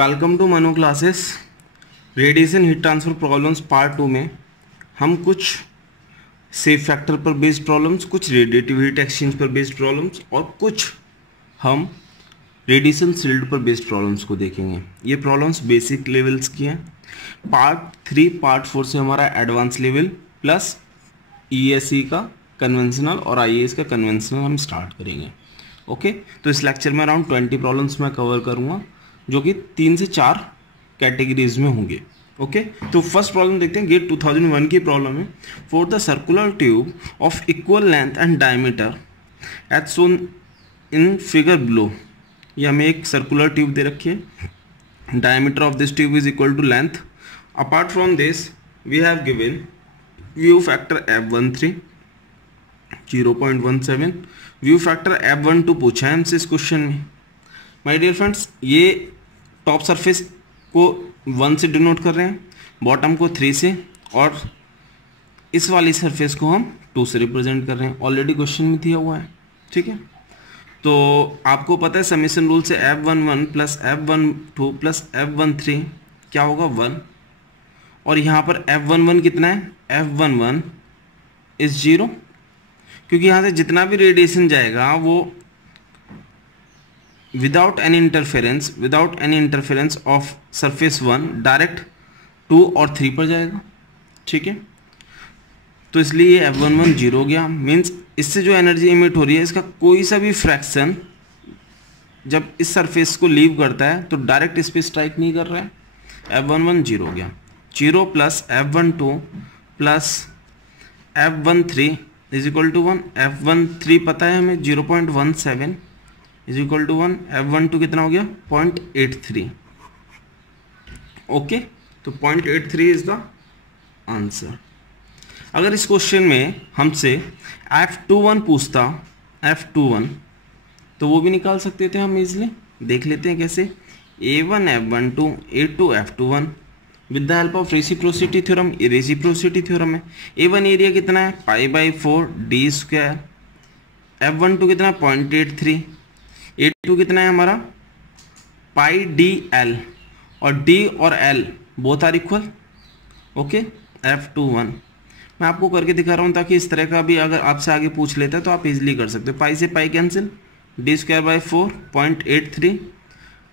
Welcome to Manu classes. Radiation heat transfer problems part 2 में हम कुछ सेफ फैक्टर पर बेस्ड प्रॉब्लम्स, कुछ रेडिएटिव हीट एक्सचेंज पर बेस्ड प्रॉब्लम्स और कुछ हम रेडिएशन शील्ड पर बेस्ड प्रॉब्लम्स को देखेंगे। ये प्रॉब्लम्स बेसिक लेवल्स की हैं। पार्ट 3 पार्ट 4 से हमारा एडवांस लेवल प्लस ईएसई का कन्वेंशनल और आईएएस का कन्वेंशनल हम स्टार्ट करेंगे। ओके, तो इस लेक्चर में अराउंड 20 प्रॉब्लम्स मैं कवर करूँगा जो कि 3 से 4 कैटेगरीज में होंगे। ओके, तो फर्स्ट प्रॉब्लम देखते हैं। गेट 2001 की प्रॉब्लम है। For the circular tube of equal length and diameter as shown in figure below. ये हमें एक सर्कुलर ट्यूब दे रखी है। Diameter of this tube is equal to length. Apart from this we have given view factor F13 0.17, view factor F12 पूछा है हमसे इस क्वेश्चन में। माय डियर फ्रेंड्स, ये टॉप सरफेस को 1 से डिनोट कर रहे हैं, बॉटम को 3 से, और इस वाली सरफेस को हम 2 से रिप्रेजेंट कर रहे हैं। ऑलरेडी क्वेश्चन में दिया हुआ है। ठीक है, तो आपको पता है समेशन रूल से F11 plus F12 plus F13 क्या होगा 1, और यहाँ पर F11 कितना है, F11 इज 0, क्योंकि यहाँ से जितना भी रेडिएशन जाएगा वो without any interference of surface 1 direct 2 और 3 पर जाएगा। ठीक है, तो इसलिए ये F11 0 हो गया। मीन्स इससे जो एनर्जी इमिट हो रही है इसका कोई सा भी फ्रैक्शन जब इस सरफेस को लीव करता है तो डायरेक्ट इस पर स्ट्राइक नहीं कर रहा है। F11 0 हो गया। 0 plus F12 plus F13 is equal to 1। F13 पता है हमें 0.17 इज इक्वल टू 1। F12 कितना हो गया 0.83। ओके, तो 0.83 इज द आंसर। अगर इस क्वेश्चन में हमसे F21 पूछता, F21, तो वो भी निकाल सकते थे हम इजीली। देख लेते हैं कैसे। A1 F12 A2 F21 with the help of reciprocity theorem. ये रेसिप्रोसिटी थ्योरम है। A1 एरिया कितना है π/4 d²। F12 कितना है 0.83। A2 कितना है हमारा πdl, और d और l both are equal. Okay, F21 मैं आपको करके दिखा रहा हूँ ताकि इस तरह का भी अगर आपसे आगे पूछ लेता है तो आप इजीली कर सकते हो। पाई से pi cancel, d²/4 0.83,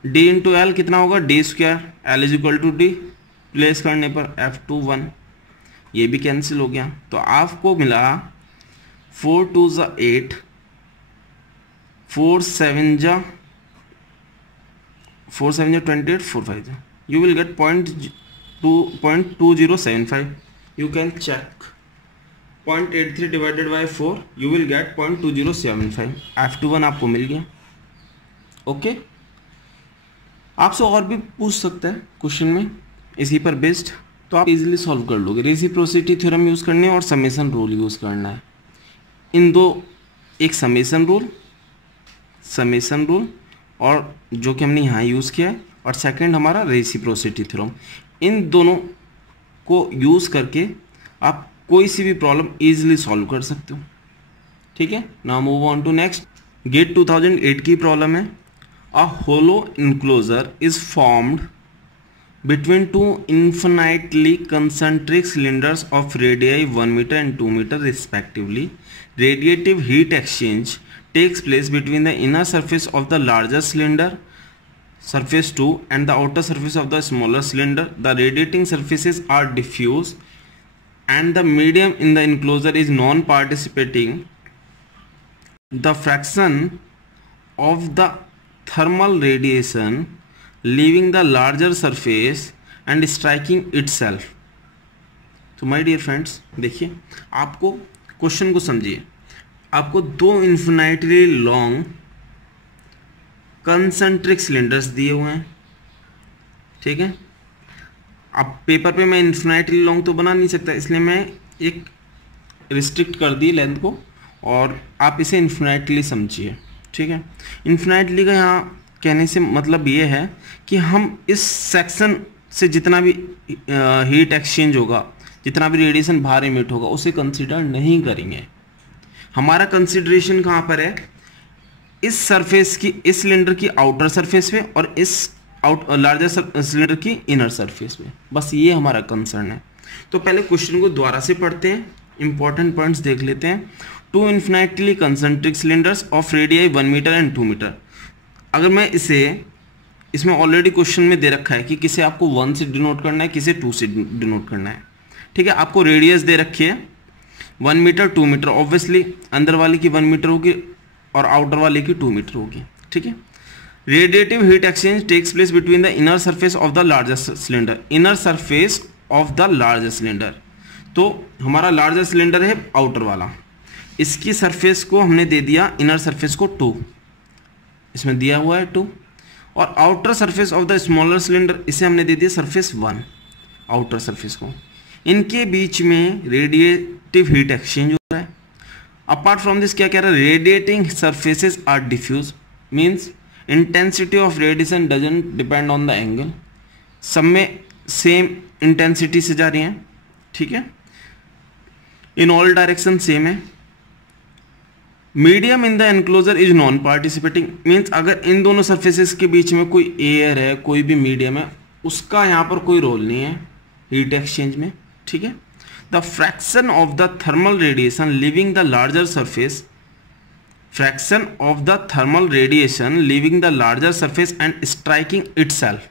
d into l कितना होगा d², l is equal to d। Place करने पर F21 ये भी कैंसिल हो गया। तो आपको मिला 4 2 8, 4 7 28, 4 5 you will get 0.2075. you can check 0.83 divided by 4 you will get 0.2075. F21 आपको मिल गया। ओके, आपसे और भी पूछ सकता है क्वेश्चन में इसी पर बेस्ड, तो आप इजीली सॉल्व कर लोगे। रेसिप्रोसिटी थ्योरम यूज़ करनी है और समेशन रूल यूज़ करना है। इन दो, एक समेशन रूल और जो कि हमने यहाँ यूज़ किया है, और सेकंड हमारा रेसिप्रोसिटी थ्योरम। इन दोनों को यूज़ करके आप कोई सी भी प्रॉब्लम इजीली सॉल्व कर सकते हो। ठीक है, now move on to next. GATE 2008 की प्रॉब्लम है। A hollow enclosure is formed between two infinitely concentric cylinders of radii 1 meter and 2 meter respectively. Radiative heat exchange takes place between the inner surface of the larger cylinder, surface 2, and the outer surface of the smaller cylinder. The radiating surfaces are diffuse and the medium in the enclosure is non-participating. The fraction of the thermal radiation leaving the larger surface and striking itself. तो my dear friends, देखिए आपको question को समझिए। आपको 2 infinitely long concentric cylinders दिए हुए हैं। ठीक है, अब पेपर पे मैं इन्फिनाइटली लॉन्ग तो बना नहीं सकता, इसलिए मैं एक रिस्ट्रिक्ट कर दी लेंथ को, और आप इसे इन्फिनाइटली समझिए। ठीक है, इन्फिनाइटली का यहाँ कहने से मतलब ये है कि हम इस सेक्शन से जितना भी हीट एक्सचेंज होगा, जितना भी रेडिएशन बाहर इमिट होगा, उसे कंसीडर नहीं करेंगे। हमारा कंसीडरेशन कहाँ पर है, इस सरफेस की, इस सिलेंडर की आउटर सरफेस पे और इस लार्जर सिलेंडर की इनर सरफेस पे। बस ये हमारा कंसर्न है। तो पहले क्वेश्चन को दोबारा से पढ़ते हैं, इंपॉर्टेंट पॉइंट्स देख लेते हैं। 2 infinitely concentric cylinders of radii 1 metre and 2 metre. अगर मैं इसमें ऑलरेडी क्वेश्चन में दे रखा है कि किसे आपको 1 से डिनोट करना है, किसे 2 से डिनोट करना है। ठीक है, आपको रेडियस दे रखी है 1 मीटर 2 मीटर, ऑब्वियसली अंदर वाले की 1 मीटर होगी और आउटर वाले की 2 मीटर होगी। ठीक है, radiative heat exchange takes place between the inner surface of the larger cylinder. Inner surface of the larger cylinder, तो हमारा लार्जर सिलेंडर है आउटर वाला, इसकी सरफेस को हमने दे दिया इनर सरफेस को 2, इसमें दिया हुआ है 2, और outer surface of the smaller cylinder इसे हमने दे दिया सरफेस 1, आउटर सरफेस को। इनके बीच में रेडिएटिव हीट एक्सचेंज हो रहा है। अपार्ट फ्रॉम दिस क्या कह रहा है, radiating surfaces are diffuse, means intensity of radiation doesn't depend on the angle, सब में सेम इंटेंसिटी से जा रही हैं। ठीक है, इन ऑल डायरेक्शन सेम है। Medium in the enclosure is non participating, means अगर इन दोनों सरफेसेस के बीच में कोई एयर है, कोई भी मीडियम है, उसका यहाँ पर कोई रोल नहीं है हीट एक्सचेंज में। ठीक है, the fraction of the thermal radiation living the larger surface, fraction of the thermal radiation living the larger surface and striking itself,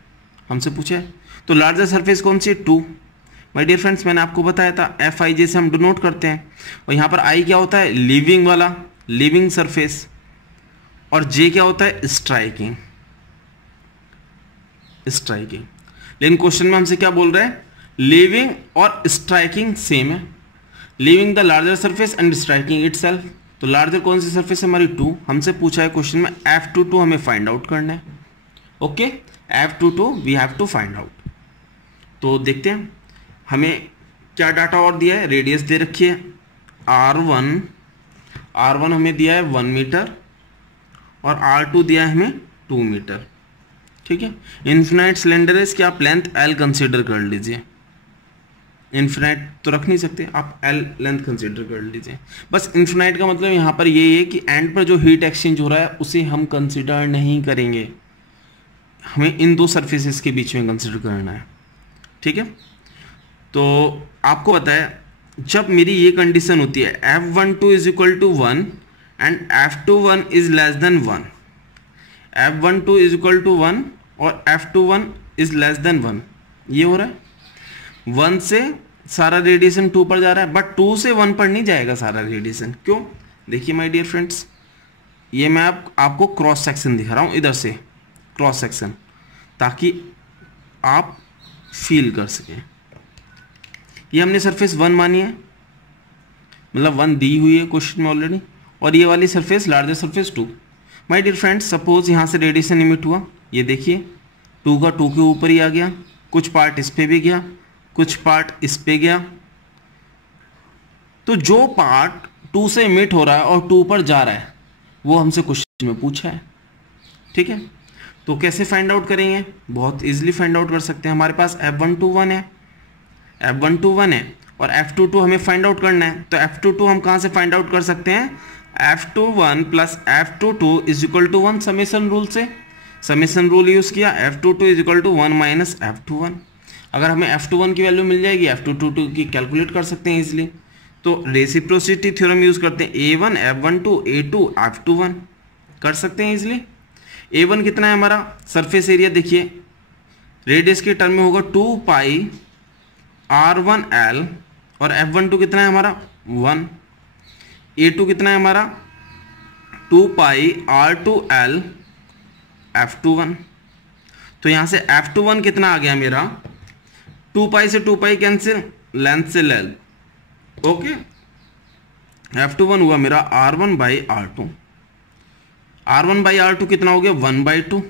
हमसे पूछा है। तो लार्जर सरफेस कौन सी है, 2। माय डियर फ्रेंड्स, मैंने आपको बताया था FIJ से हम डिनोट करते हैं, और यहाँ पर I क्या होता है, लिविंग वाला, लिविंग सरफेस, और J क्या होता है, स्ट्राइकिंग, स्ट्राइकिंग। लेकिन क्वेश्चन में हमसे क्या बोल रहे हैं, लिविंग और स्ट्राइकिंग सेम है, living the larger surface and striking itself. तो लार्जर कौन सी सरफेस है हमारी, 2। हमसे पूछा है क्वेश्चन में F22 हमें फाइंड आउट करना है। Okay, F22 we have to find out. तो देखते हैं हमें क्या डाटा और दिया है। रेडियस दे रखी है R1 हमें दिया है 1 मीटर, और R2 दिया है हमें 2 मीटर। ठीक है, इन्फिनाइट सिलेंडर है, इसकी आप लेंथ L कंसिडर कर लीजिए। इन्फिनाइट तो रख नहीं सकते, आप L लेंथ कंसिडर कर लीजिए। बस इन्फिनाइट का मतलब यहाँ पर ये है कि एंड पर जो हीट एक्सचेंज हो रहा है उसे हम कंसिडर नहीं करेंगे, हमें इन दो सरफेसेस के बीच में कंसिडर करना है। ठीक है, तो आपको पता है जब मेरी ये कंडीशन होती है F12 is equal to 1 and F21 is less than 1, F12 is equal to 1 और F21 इज लेस देन 1, ये हो रहा है। 1 से सारा रेडिएशन 2 पर जा रहा है, बट 2 से 1 पर नहीं जाएगा सारा रेडिएशन। क्यों, देखिए माय डियर फ्रेंड्स, ये मैं आपको क्रॉस सेक्शन दिखा रहा हूँ, इधर से क्रॉस सेक्शन, ताकि आप फील कर सकें। ये हमने सरफेस 1 मानी है, मतलब 1 दी हुई है क्वेश्चन में ऑलरेडी, और ये वाली surface larger surface 2। My dear friends, suppose यहाँ से रेडिएशन इमिट हुआ, ये देखिए 2 का 2 के ऊपर ही आ गया, कुछ पार्ट इस पे भी गया, कुछ पार्ट इस पे गया। तो जो पार्ट 2 से इमिट हो रहा है और 2 पर जा रहा है वो हमसे क्वेश्चन में पूछा है। ठीक है, तो कैसे फाइंड आउट करेंगे, बहुत इजीली फाइंड आउट कर सकते हैं। हमारे पास F121 है, F121 है, और F22 हमें फाइंड आउट करना है। तो F22 हम कहाँ से फाइंड आउट कर सकते हैं, F21 plus F22 is equal to 1, summation rule से, समेशन रूल यूज़ किया, F22 is equal to 1 minus F21। अगर हमें F21 की वैल्यू मिल जाएगी, F22 की कैलकुलेट कर सकते हैं इजीली। तो रेसिप्रोसिटी थ्योरम यूज़ करते हैं, A1 F12 A2 F21 कर सकते हैं इजीली। A1 कितना है हमारा, सरफेस एरिया देखिए, रेडियस के टर्म में होगा 2 पाई R1L, और F12 कितना है हमारा 1, A2 कितना है हमारा 2 पाई R2L F21। तो यहाँ से F21 कितना आ गया मेरा, 2 पाई से 2 पाई कैंसिल, लेंथ से लेंथ। ओके, F21 हुआ मेरा R1 by R2, R1 by R2 कितना हो गया 1/2,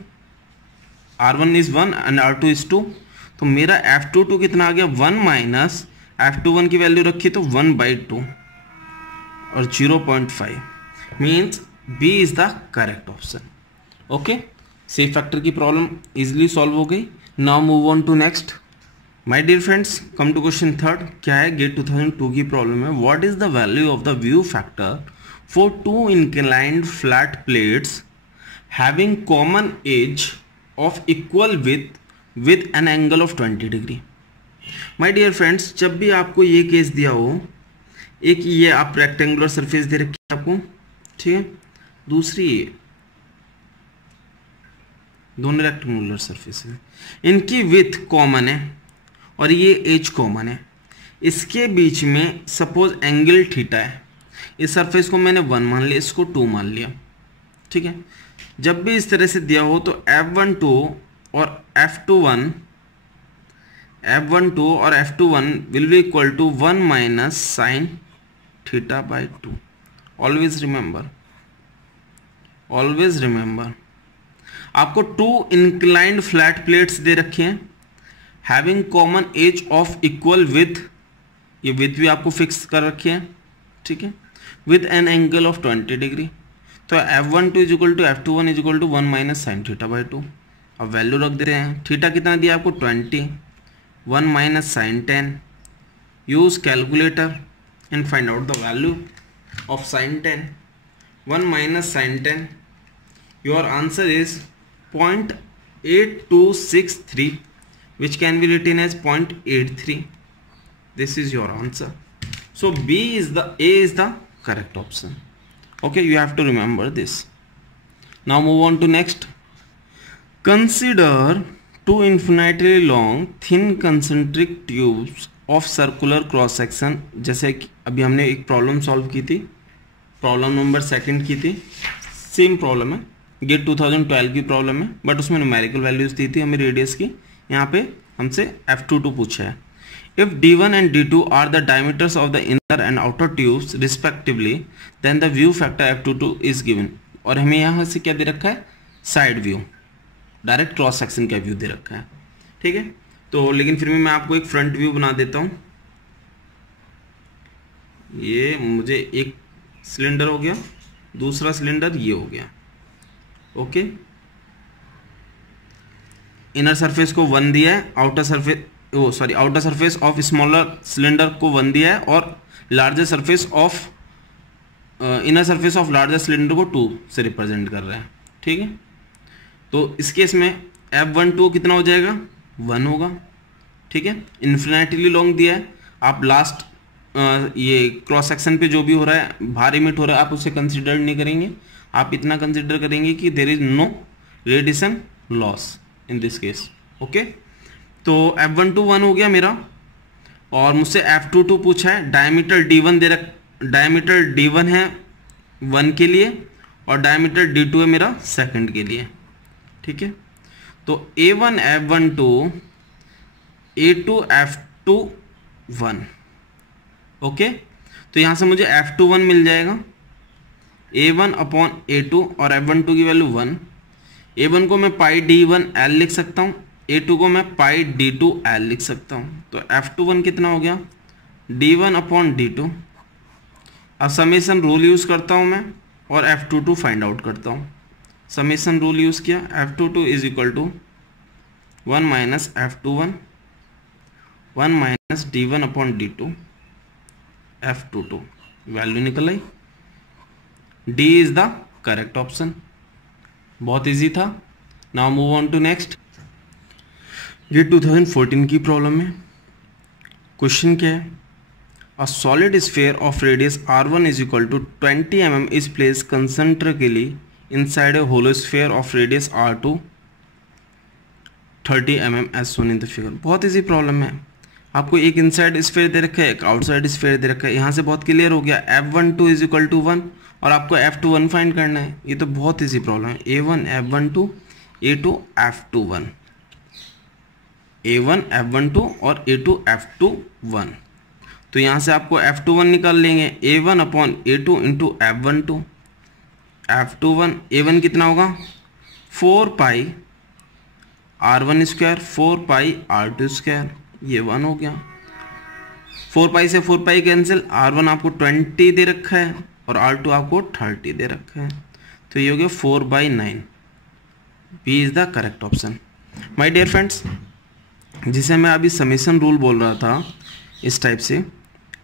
R1 is 1 and R2 is 2। तो मेरा F22 कितना आ गया 1 माइनस F21 की वैल्यू रखी तो 1/2 और 0.5, means B is the correct option. Okay, shape factor की प्रॉब्लम इजिली सॉल्व हो गई। Now move on to next. My dear friends, come to question 3। क्या है, गेट 2002 की प्रॉब्लम है। What is the value of the view factor for 2 inclined flat plates having common edge of equal with an angle of 20 degree. माय dear फ्रेंड्स, जब भी आपको ये केस दिया हो, एक ये आप रेक्टेंगुलर सरफेस दे रखी है आपको, ठीक है, दूसरी ये, दोनों रेक्टेंगुलर सरफेस है, इनकी विथ कॉमन है और ये एज कॉमन है, इसके बीच में सपोज एंगल थीटा है, इस सरफेस को मैंने 1 मान लिया, इसको 2 मान लिया, ठीक है। जब भी इस तरह से दिया हो तो F12 और F21 will be equal to 1 minus sine theta by 2। Always remember आपको 2 इंक्लाइंड फ्लैट प्लेट्स दे रखे हैं, having common edge of equal width, ये विथ भी आपको फिक्स कर रखे हैं, ठीक है, with an angle of 20 degree. तो F12 is equal to F21 is equal to 1 minus sine theta by 2। अब वैल्यू रख दे रहे हैं, थीटा कितना दिया आपको 20, 1 minus sine 10, use calculator and find out the value of sine 10, 1 minus sine 10, your answer is 0.8263 which can be written as 0.83. This is your answer. So A is the correct option. Okay, you have to remember this. Now move on to next. Consider 2 infinitely long thin concentric tubes of circular cross section. जैसे कि अभी हमने एक problem solve की थी, problem number 2 की थी, same problem है, ये 2012 की प्रॉब्लम है, बट उसमें न्यूमेरिकल वैल्यूज दी थी हमें रेडियस की। यहाँ पे हमसे F22 पूछा है। If D1 and D2 are the diameters of the inner and outer tubes respectively, then the view factor F22 is given. और हमें यहाँ से क्या दे रखा है, side view, direct cross section का व्यू दे रखा है, ठीक है। तो लेकिन फिर भी मैं आपको एक फ्रंट व्यू बना देता हूँ। ये मुझे एक सिलेंडर हो गया, दूसरा सिलेंडर ये हो गया, ओके। इनर सरफेस को 1 दिया है, outer surface of smaller cylinder को 1 दिया है, और larger surface of inner surface of larger cylinder को 2 से रिप्रेजेंट कर रहा है, ठीक है। तो इस केस में F12 कितना हो जाएगा, 1 होगा, ठीक है। इन्फिनिटली लॉन्ग दिया है, आप लास्ट ये क्रॉस सेक्शन पे जो भी हो रहा है, बाहर इमिट हो रहा है, आप उसे कंसिडर नहीं करेंगे, आप इतना कंसिडर करेंगे कि there is no radiation loss in this case, okay. तो F12 1 हो गया मेरा, और मुझसे F22 पूछा है, डायमीटर D1 है 1 के लिए, और डायमीटर D2 है मेरा सेकंड के लिए, ठीक है। तो A1 F12, A2 F21, okay. तो यहाँ से मुझे F21 मिल जाएगा, A1 अपॉन A2, और F12 की वैल्यू 1। A1 को मैं पाई D1L लिख सकता हूँ, A2 को मैं पाई D2L लिख सकता हूँ। तो F21 कितना हो गया, D1 अपॉन D2। अब समेशन रूल यूज़ करता हूँ मैं, और F22 फाइंड आउट करता हूँ। समेशन रूल यूज़ किया, F22 is equal to 1 minus F21, 1 minus D1 upon D2, F22 value निकल आई। D is the correct option. बहुत इजी था। Now move on to next. ये 2014 की प्रॉब्लम है। क्वेश्चन क्या है, a solid sphere of radius r1 is equal to 20 mm is place concentrically inside a hollow sphere of radius r2 30 mm as shown in the figure. बहुत easy problem है। आपको एक inside sphere दे रखा है, एक outside sphere दे रखा है। यहाँ से बहुत क्लियर हो गया, f12 इज इक्वल टू 1 और आपको f21 फाइंड करना है। ये तो बहुत इजी प्रॉब्लम है। a1 f12, a2 f21, a1 f12 और a2 f21। तो यहाँ से आपको f21 निकाल लेंगे, a1 upon a2 into f12, f21 a1 कितना होगा 4 पाई r1 स्क्वायर 4 पाई r2 स्क्वायर, ये 1 हो गया। 4 पाई से 4 पाई कैंसिल, r1 आपको 20 दे रखा है और r2 आपको 30 दे रखा है, तो ये हो गया 4/9। B is the correct option. My dear friends, जिसे मैं अभी समेशन रूल बोल रहा था, इस टाइप से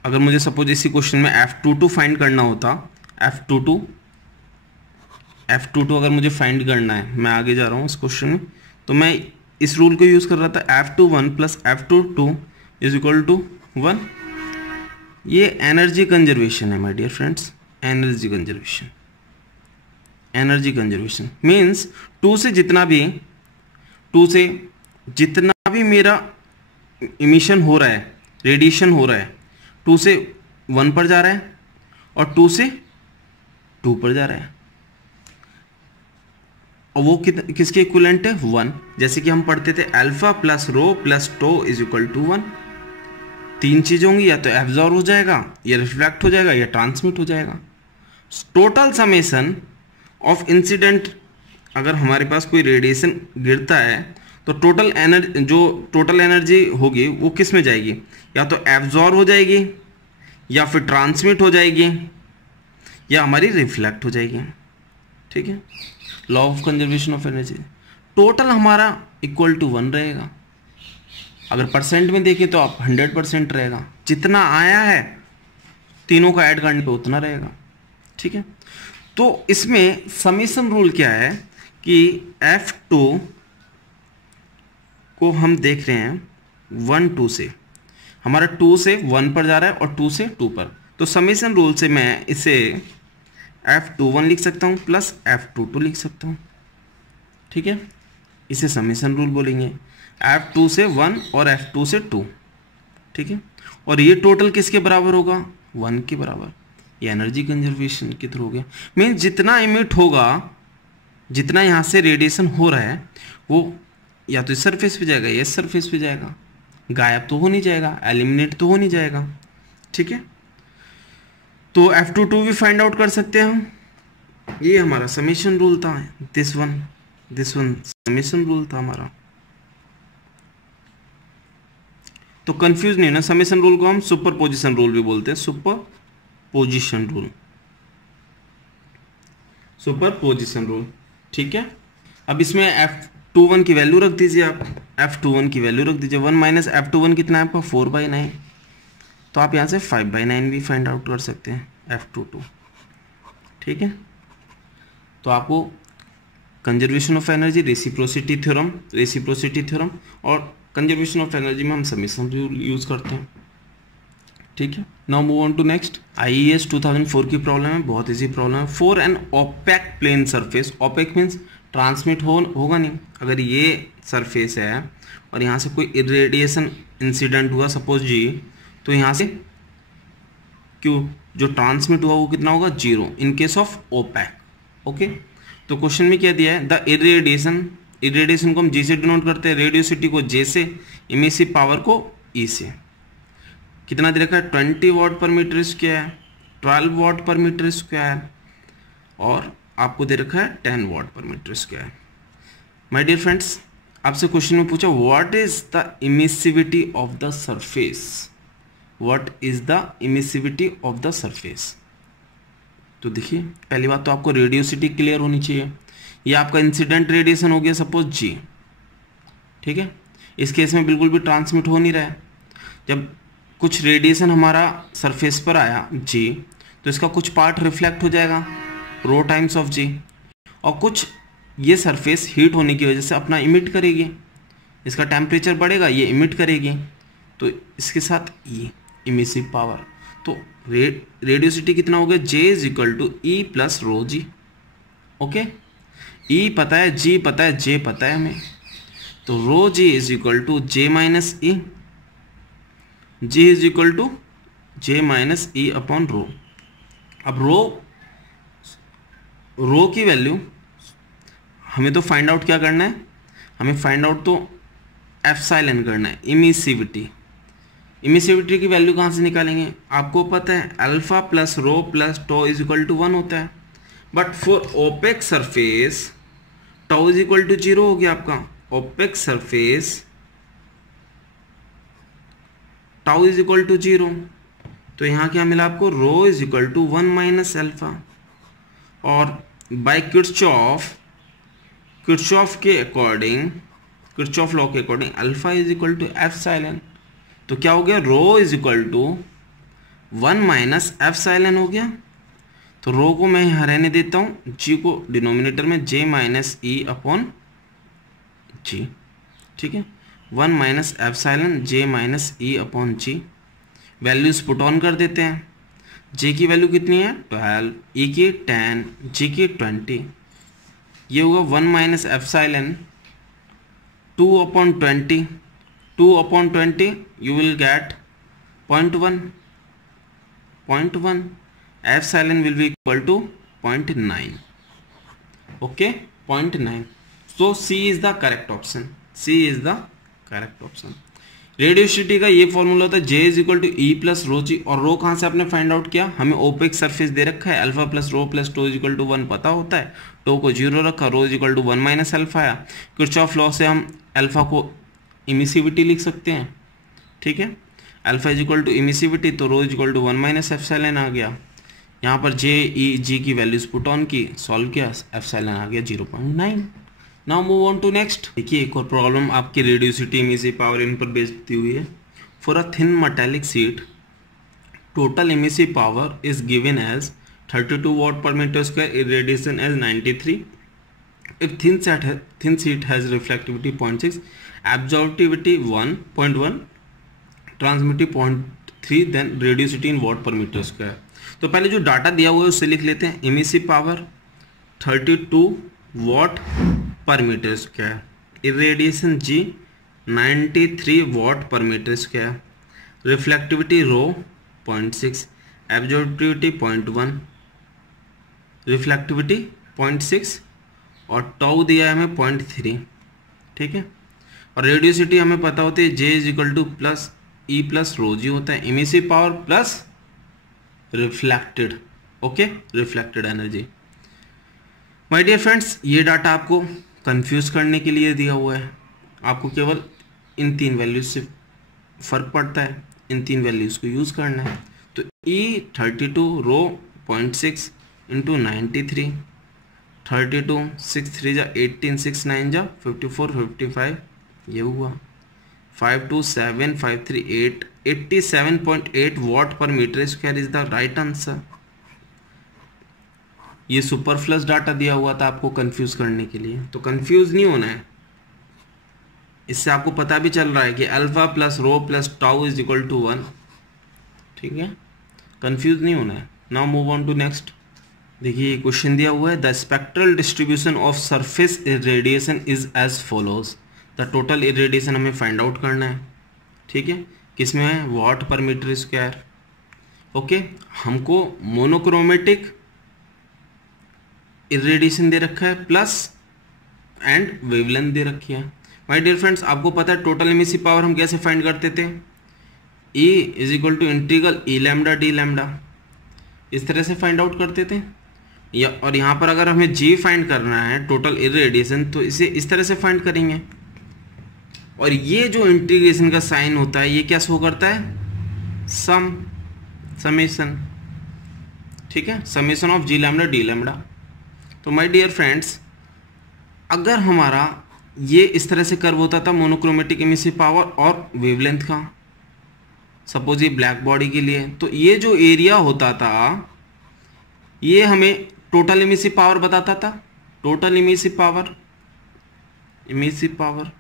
अगर मुझे सपोज इसी क्वेश्चन में f22 फाइंड करना होता, f22 अगर मुझे फाइंड करना है, मैं आगे जा रहा हूँ इस क्वेश्चन में, तो मैं इस रूल को यूज़ कर रहा था, F21 plus F22 is equal to 1। ये एनर्जी कंजर्वेशन है my dear friends, energy conservation. Energy conservation means to say जितना भी मेरा इमिशन हो रहा है, रेडिएशन हो रहा है, 2 से 1 पर जा रहा है और 2 से 2 पर जा रहा है, और वो किसके इक्विवेलेंट है, 1। जैसे कि हम पढ़ते थे alpha plus rho plus tau is equal to 1। 3 चीज़ होंगी, या तो एब्जॉर्ब हो जाएगा, या रिफ्लेक्ट हो जाएगा, या ट्रांसमिट हो जाएगा। टोटल समेशन ऑफ इंसिडेंट, अगर हमारे पास कोई रेडिएशन गिरता है तो टोटल एनर्जी होगी वो किस में जाएगी, या तो एब्जॉर्ब हो जाएगी, या फिर ट्रांसमिट हो जाएगी, या हमारी रिफ्लेक्ट हो जाएगी। ठीक है, law of conservation of energy. Total हमारा इक्वल टू 1 रहेगा। अगर परसेंट में देखें तो आप 100% रहेगा, जितना आया है तीनों का ऐड करने पे उतना रहेगा। ठीक है, तो इसमें समेशन रूल क्या है कि F2 को हम देख रहे हैं 1 2 से, हमारा 2 से 1 पर जा रहा है और 2 से 2 पर, तो समेशन रूल से मैं इसे F21 लिख सकता हूँ प्लस F22 लिख सकता हूँ। ठीक है, इसे समेशन रूल बोलेंगे, F2 से 1 और F2 से 2। ठीक है, और ये टोटल किसके बराबर होगा, 1 के बराबर। ये एनर्जी कंजर्वेशन के थ्रू हो गया। मीन्स जितना इमिट होगा, जितना यहाँ से रेडिएशन हो रहा है, वो या तो इस सरफेस पे जाएगा या इस सरफेस पे जाएगा, गायब तो हो नहीं जाएगा, एलिमिनेट तो हो नहीं जाएगा। ठीक है, तो F22 भी फाइंड आउट कर सकते हैं हम। ये हमारा समेशन रूल था, दिस वन समेशन रूल था हमारा। तो कंफ्यूज नहीं ना, समेशन रूल को हम सुपर पोजिशन रूल भी बोलते हैं, सुपर पोजिशन रूल। ठीक है, अब इसमें F21 की वैल्यू रख दीजिए आप, F21 की वैल्यू रख दीजिए 1 माइनस F21 कितना है आपका 4/9, तो आप यहाँ से 5/9 भी फाइंड आउट कर सकते हैं F22। ठीक है, तो आपको conservation of energy, reciprocity theorem और कंजर्वेशन ऑफ एनर्जी में हम समेशन रूल यूज़ करते हैं। ठीक है, now move on to next. IES 2004 की प्रॉब्लम है, बहुत इजी प्रॉब्लम है। For an opaque plane surface, opaque means transmit होगा नहीं। अगर ये सरफेस है और यहाँ से कोई इरेडिएशन इंसिडेंट हुआ सपोज जी, तो यहाँ से क्यों जो ट्रांसमिट हुआ वो कितना होगा, 0 in case of opaque. Okay, तो क्वेश्चन में क्या दिया है, द इरेडिएशन को हम जी से डिनोट करते हैं, रेडियोसिटी को जे से, इमिसिव पावर को ई से। कितना दे रखा है, 20 वाट पर मीटर स्क्वायर, 12 वाट पर मीटर स्क्वायर, और आपको दे रखा है 10 watt per metre square. My dear friends, आपसे क्वेश्चन में पूछा what is the emissivity of the surface, what is the emissivity of the surface. तो देखिए, पहली बात तो आपको रेडियोसिटी क्लियर होनी चाहिए। ये आपका इंसिडेंट रेडिएशन हो गया सपोज जी। ठीक है, इस केस में बिल्कुल भी ट्रांसमिट हो नहीं रहा है। जब कुछ रेडिएशन हमारा सरफेस पर आया जी, तो इसका कुछ पार्ट रिफ्लेक्ट हो जाएगा रो टाइम्स ऑफ जी, और कुछ ये सरफेस हीट होने की वजह से अपना इमिट करेगी, इसका टेम्परेचर बढ़ेगा, ये इमिट करेगी, तो इसके साथ ये इमिसिव पावर। तो रेडियोसिटी कितना हो गया, J is equal to E plus rho G. Okay, E पता है, जी पता है, जे पता है हमें, तो rho G is equal to J minus E, G is equal to J minus E upon rho. अब रो की वैल्यू हमें तो फाइंड आउट क्या करना है, हमें फाइंड आउट तो एप्सिलॉन करना है, इमिसिविटी की वैल्यू कहाँ से निकालेंगे, आपको पता है alpha plus rho plus tau is equal to 1 होता है, but for opaque surface tau is equal to 0 हो गया आपका। Opaque surface tau is equal to 0, तो यहाँ क्या मिला आपको, rho is equal to 1 minus alpha, और बाय किरचॉफ के अकॉर्डिंग, किरचॉफ लॉ के according alpha is equal to epsilon, तो क्या हो गया, rho is equal to 1 minus epsilon हो गया। तो रो को मैं यहाँ रहने देता हूँ, जी को डिनोमिनेटर में, जे माइनस ई अपॉन जी, ठीक है, 1 minus epsilon J minus E upon G. Values put on कर देते हैं। जे की वैल्यू कितनी है 12, ई की 10, जी की 20। ये होगा 1 minus epsilon 2 upon 20, 2 upon 20 you will get 0.1, epsilon will be equal to 0.9, okay 0.9। So C is the correct option, C is the correct option. Radiosity का ये फॉर्मूला होता है J is equal to E plus rho G, और rho कहाँ से आपने find out किया, हमें ओपेक सरफेस दे रखा है, alpha plus rho plus tau is equal to 1 पता होता है, टो को 0 रखा, rho is equal to 1 minus alpha आया। किरचॉफ लॉ से हम अल्फा को इमिसिविटी लिख सकते हैं, ठीक है, alpha is equal to emissivity, तो rho is equal to 1 minus epsilon आ गया। यहाँ पर जे ई जी की वैल्यूज पुट ऑन की, सॉल्व किया, एप्सिलॉन आ गया 0.9। Now move on to next. देखिए एक और प्रॉब्लम आपकी रेडियोसिटी इमिसिव पावर इन पर बेस्ड दी हुई है। For a thin metallic sheet total emissive power is given as 32 watt per meter square, irradiation as 93. If thin sheet has reflectivity 0.6, absorptivity 1.1, transmittivity 0.3, then radiosity in watt per meter square. तो पहले जो data दिया हुआ है उससे लिख लेते हैं। Emissive power 32 watt per meter square, irradiation G 93 watt per meter square, reflectivity rho 0.6, absorptivity 0.1, reflectivity 0.6 और टाउ दिया है हमें 0.3, ठीक है, और रेडियोसिटी हमें पता होती है J is equal to plus E plus rho G होता है, emissive power plus reflected, okay, reflected energy. My dear friends, ये डाटा आपको कंफ्यूज करने के लिए दिया हुआ है, आपको केवल इन 3 वैल्यूज से फर्क पड़ता है, इन 3 वैल्यूज को यूज करना है। तो ई 32 रो 0.6 इंटू 93, 32 6 3 जा 18, 6 9 जा 54, 55 ये हुआ, 527 538 87.8 watt per meter square is the right answer. ये सुपरफ्लस डाटा दिया हुआ था आपको कंफ्यूज करने के लिए, तो कंफ्यूज नहीं होना है, इससे आपको पता भी चल रहा है कि alpha plus rho plus tau is equal to 1, ठीक है, कंफ्यूज नहीं होना है। Now move on to next. देखिए क्वेश्चन दिया हुआ है, the spectral distribution of surface irradiation is as follows. The total irradiation हमें फाइंड आउट करना है, ठीक है, किसमें है, watt per metre square, okay. हमको मोनोक्रोमेटिक इरेडिएशन दे रखा है प्लस एंड वेवलेंथ दे रखी है। माय डियर फ्रेंड्स, आपको पता है टोटल इमिसिव पावर हम कैसे फाइंड करते थे, E is equal to integral E lambda d lambda, इस तरह से फाइंड आउट करते थे, या और यहाँ पर अगर हमें G फाइंड करना है टोटल इरेडिएशन, तो इसे इस तरह से फाइंड करेंगे। और ये जो इंटीग्रेशन का साइन होता है ये क्या शो करता है, समेशन, ठीक है, summation of G lambda d lambda. तो माय डियर फ्रेंड्स, अगर हमारा ये इस तरह से कर्व होता था मोनोक्रोमेटिक इमिसिव पावर और वेवलेंथ का, सपोज ये ब्लैक बॉडी के लिए, तो ये जो एरिया होता था ये हमें टोटल इमिसिव पावर बताता था, टोटल इमिसिव पावर,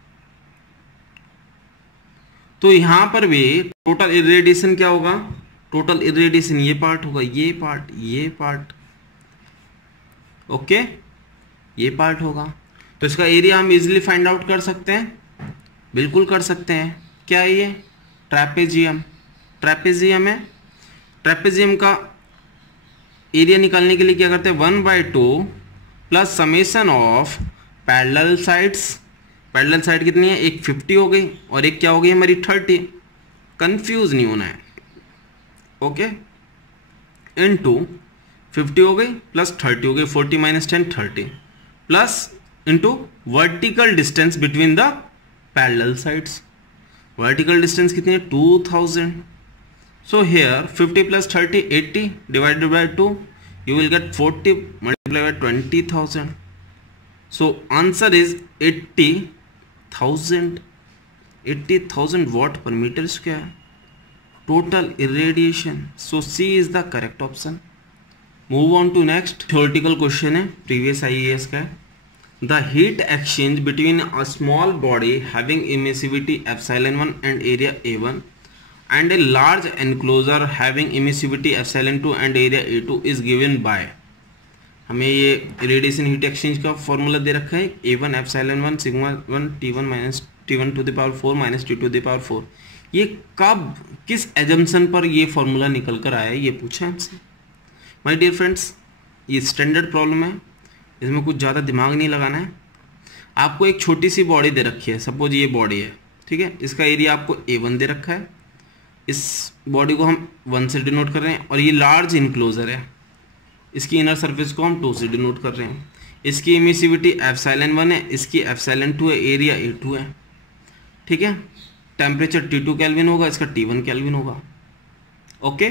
तो यहां पर भी टोटल इरेडिएशन क्या होगा, टोटल इरेडिएशन ये पार्ट होगा, ये पार्ट, ओके, ये पार्ट होगा। तो इसका एरिया हम इजीली फाइंड आउट कर सकते हैं, बिल्कुल कर सकते हैं। क्या है ये, ट्रेपेजियम है। ट्रेपेजियम का एरिया निकालने के लिए क्या करते हैं, 1/2 plus summation of parallel sides. Parallel side कितनी है, एक 50 हो गई और एक क्या हो गई हमारी 30, कंफ्यूज नहीं होना है, ओके, इनटू 50 हो गई प्लस 30 हो गई, 40 minus 10 30, plus into vertical distance between the parallel sides. Vertical distance कितनी है, 2000। So here 50 plus 30 80 divided by 2 you will get 40 multiplied by 20,000. So answer is 80,000 watt per meter square total irradiation. So C is the correct option. Move on to next theoretical question है, previous IAS का है। The heat exchange between a small body having emissivity epsilon 1 and area A1 and a large enclosure having emissivity epsilon 2 and area A2 is given by, हमें ये radiation heat exchange का formula दे रखा है A1 epsilon 1 sigma 1 T1 minus T1 to the power 4 minus T2 to the power 4। ये कब किस assumption पर ये फॉर्मूला निकल कर आया है ये पूछा है हमसे। माय डियर फ्रेंड्स, ये स्टैंडर्ड प्रॉब्लम है, इसमें कुछ ज़्यादा दिमाग नहीं लगाना है। आपको एक छोटी सी बॉडी दे रखी है, सपोज ये बॉडी है, ठीक है, इसका एरिया आपको A1 दे रखा है, इस बॉडी को हम 1 से डिनोट कर रहे हैं, और ये लार्ज इनक्लोजर है, इसकी इनर सरफेस को हम 2 से डिनोट कर रहे हैं। इसकी एमिसिविटी एप्सिलॉन 1 है, इसकी एप्सिलॉन 2 है, एरिया A2 है, ठीक है। टेम्परेचर T2 केल्विन होगा, इसका T1 केल्विन होगा। ओके,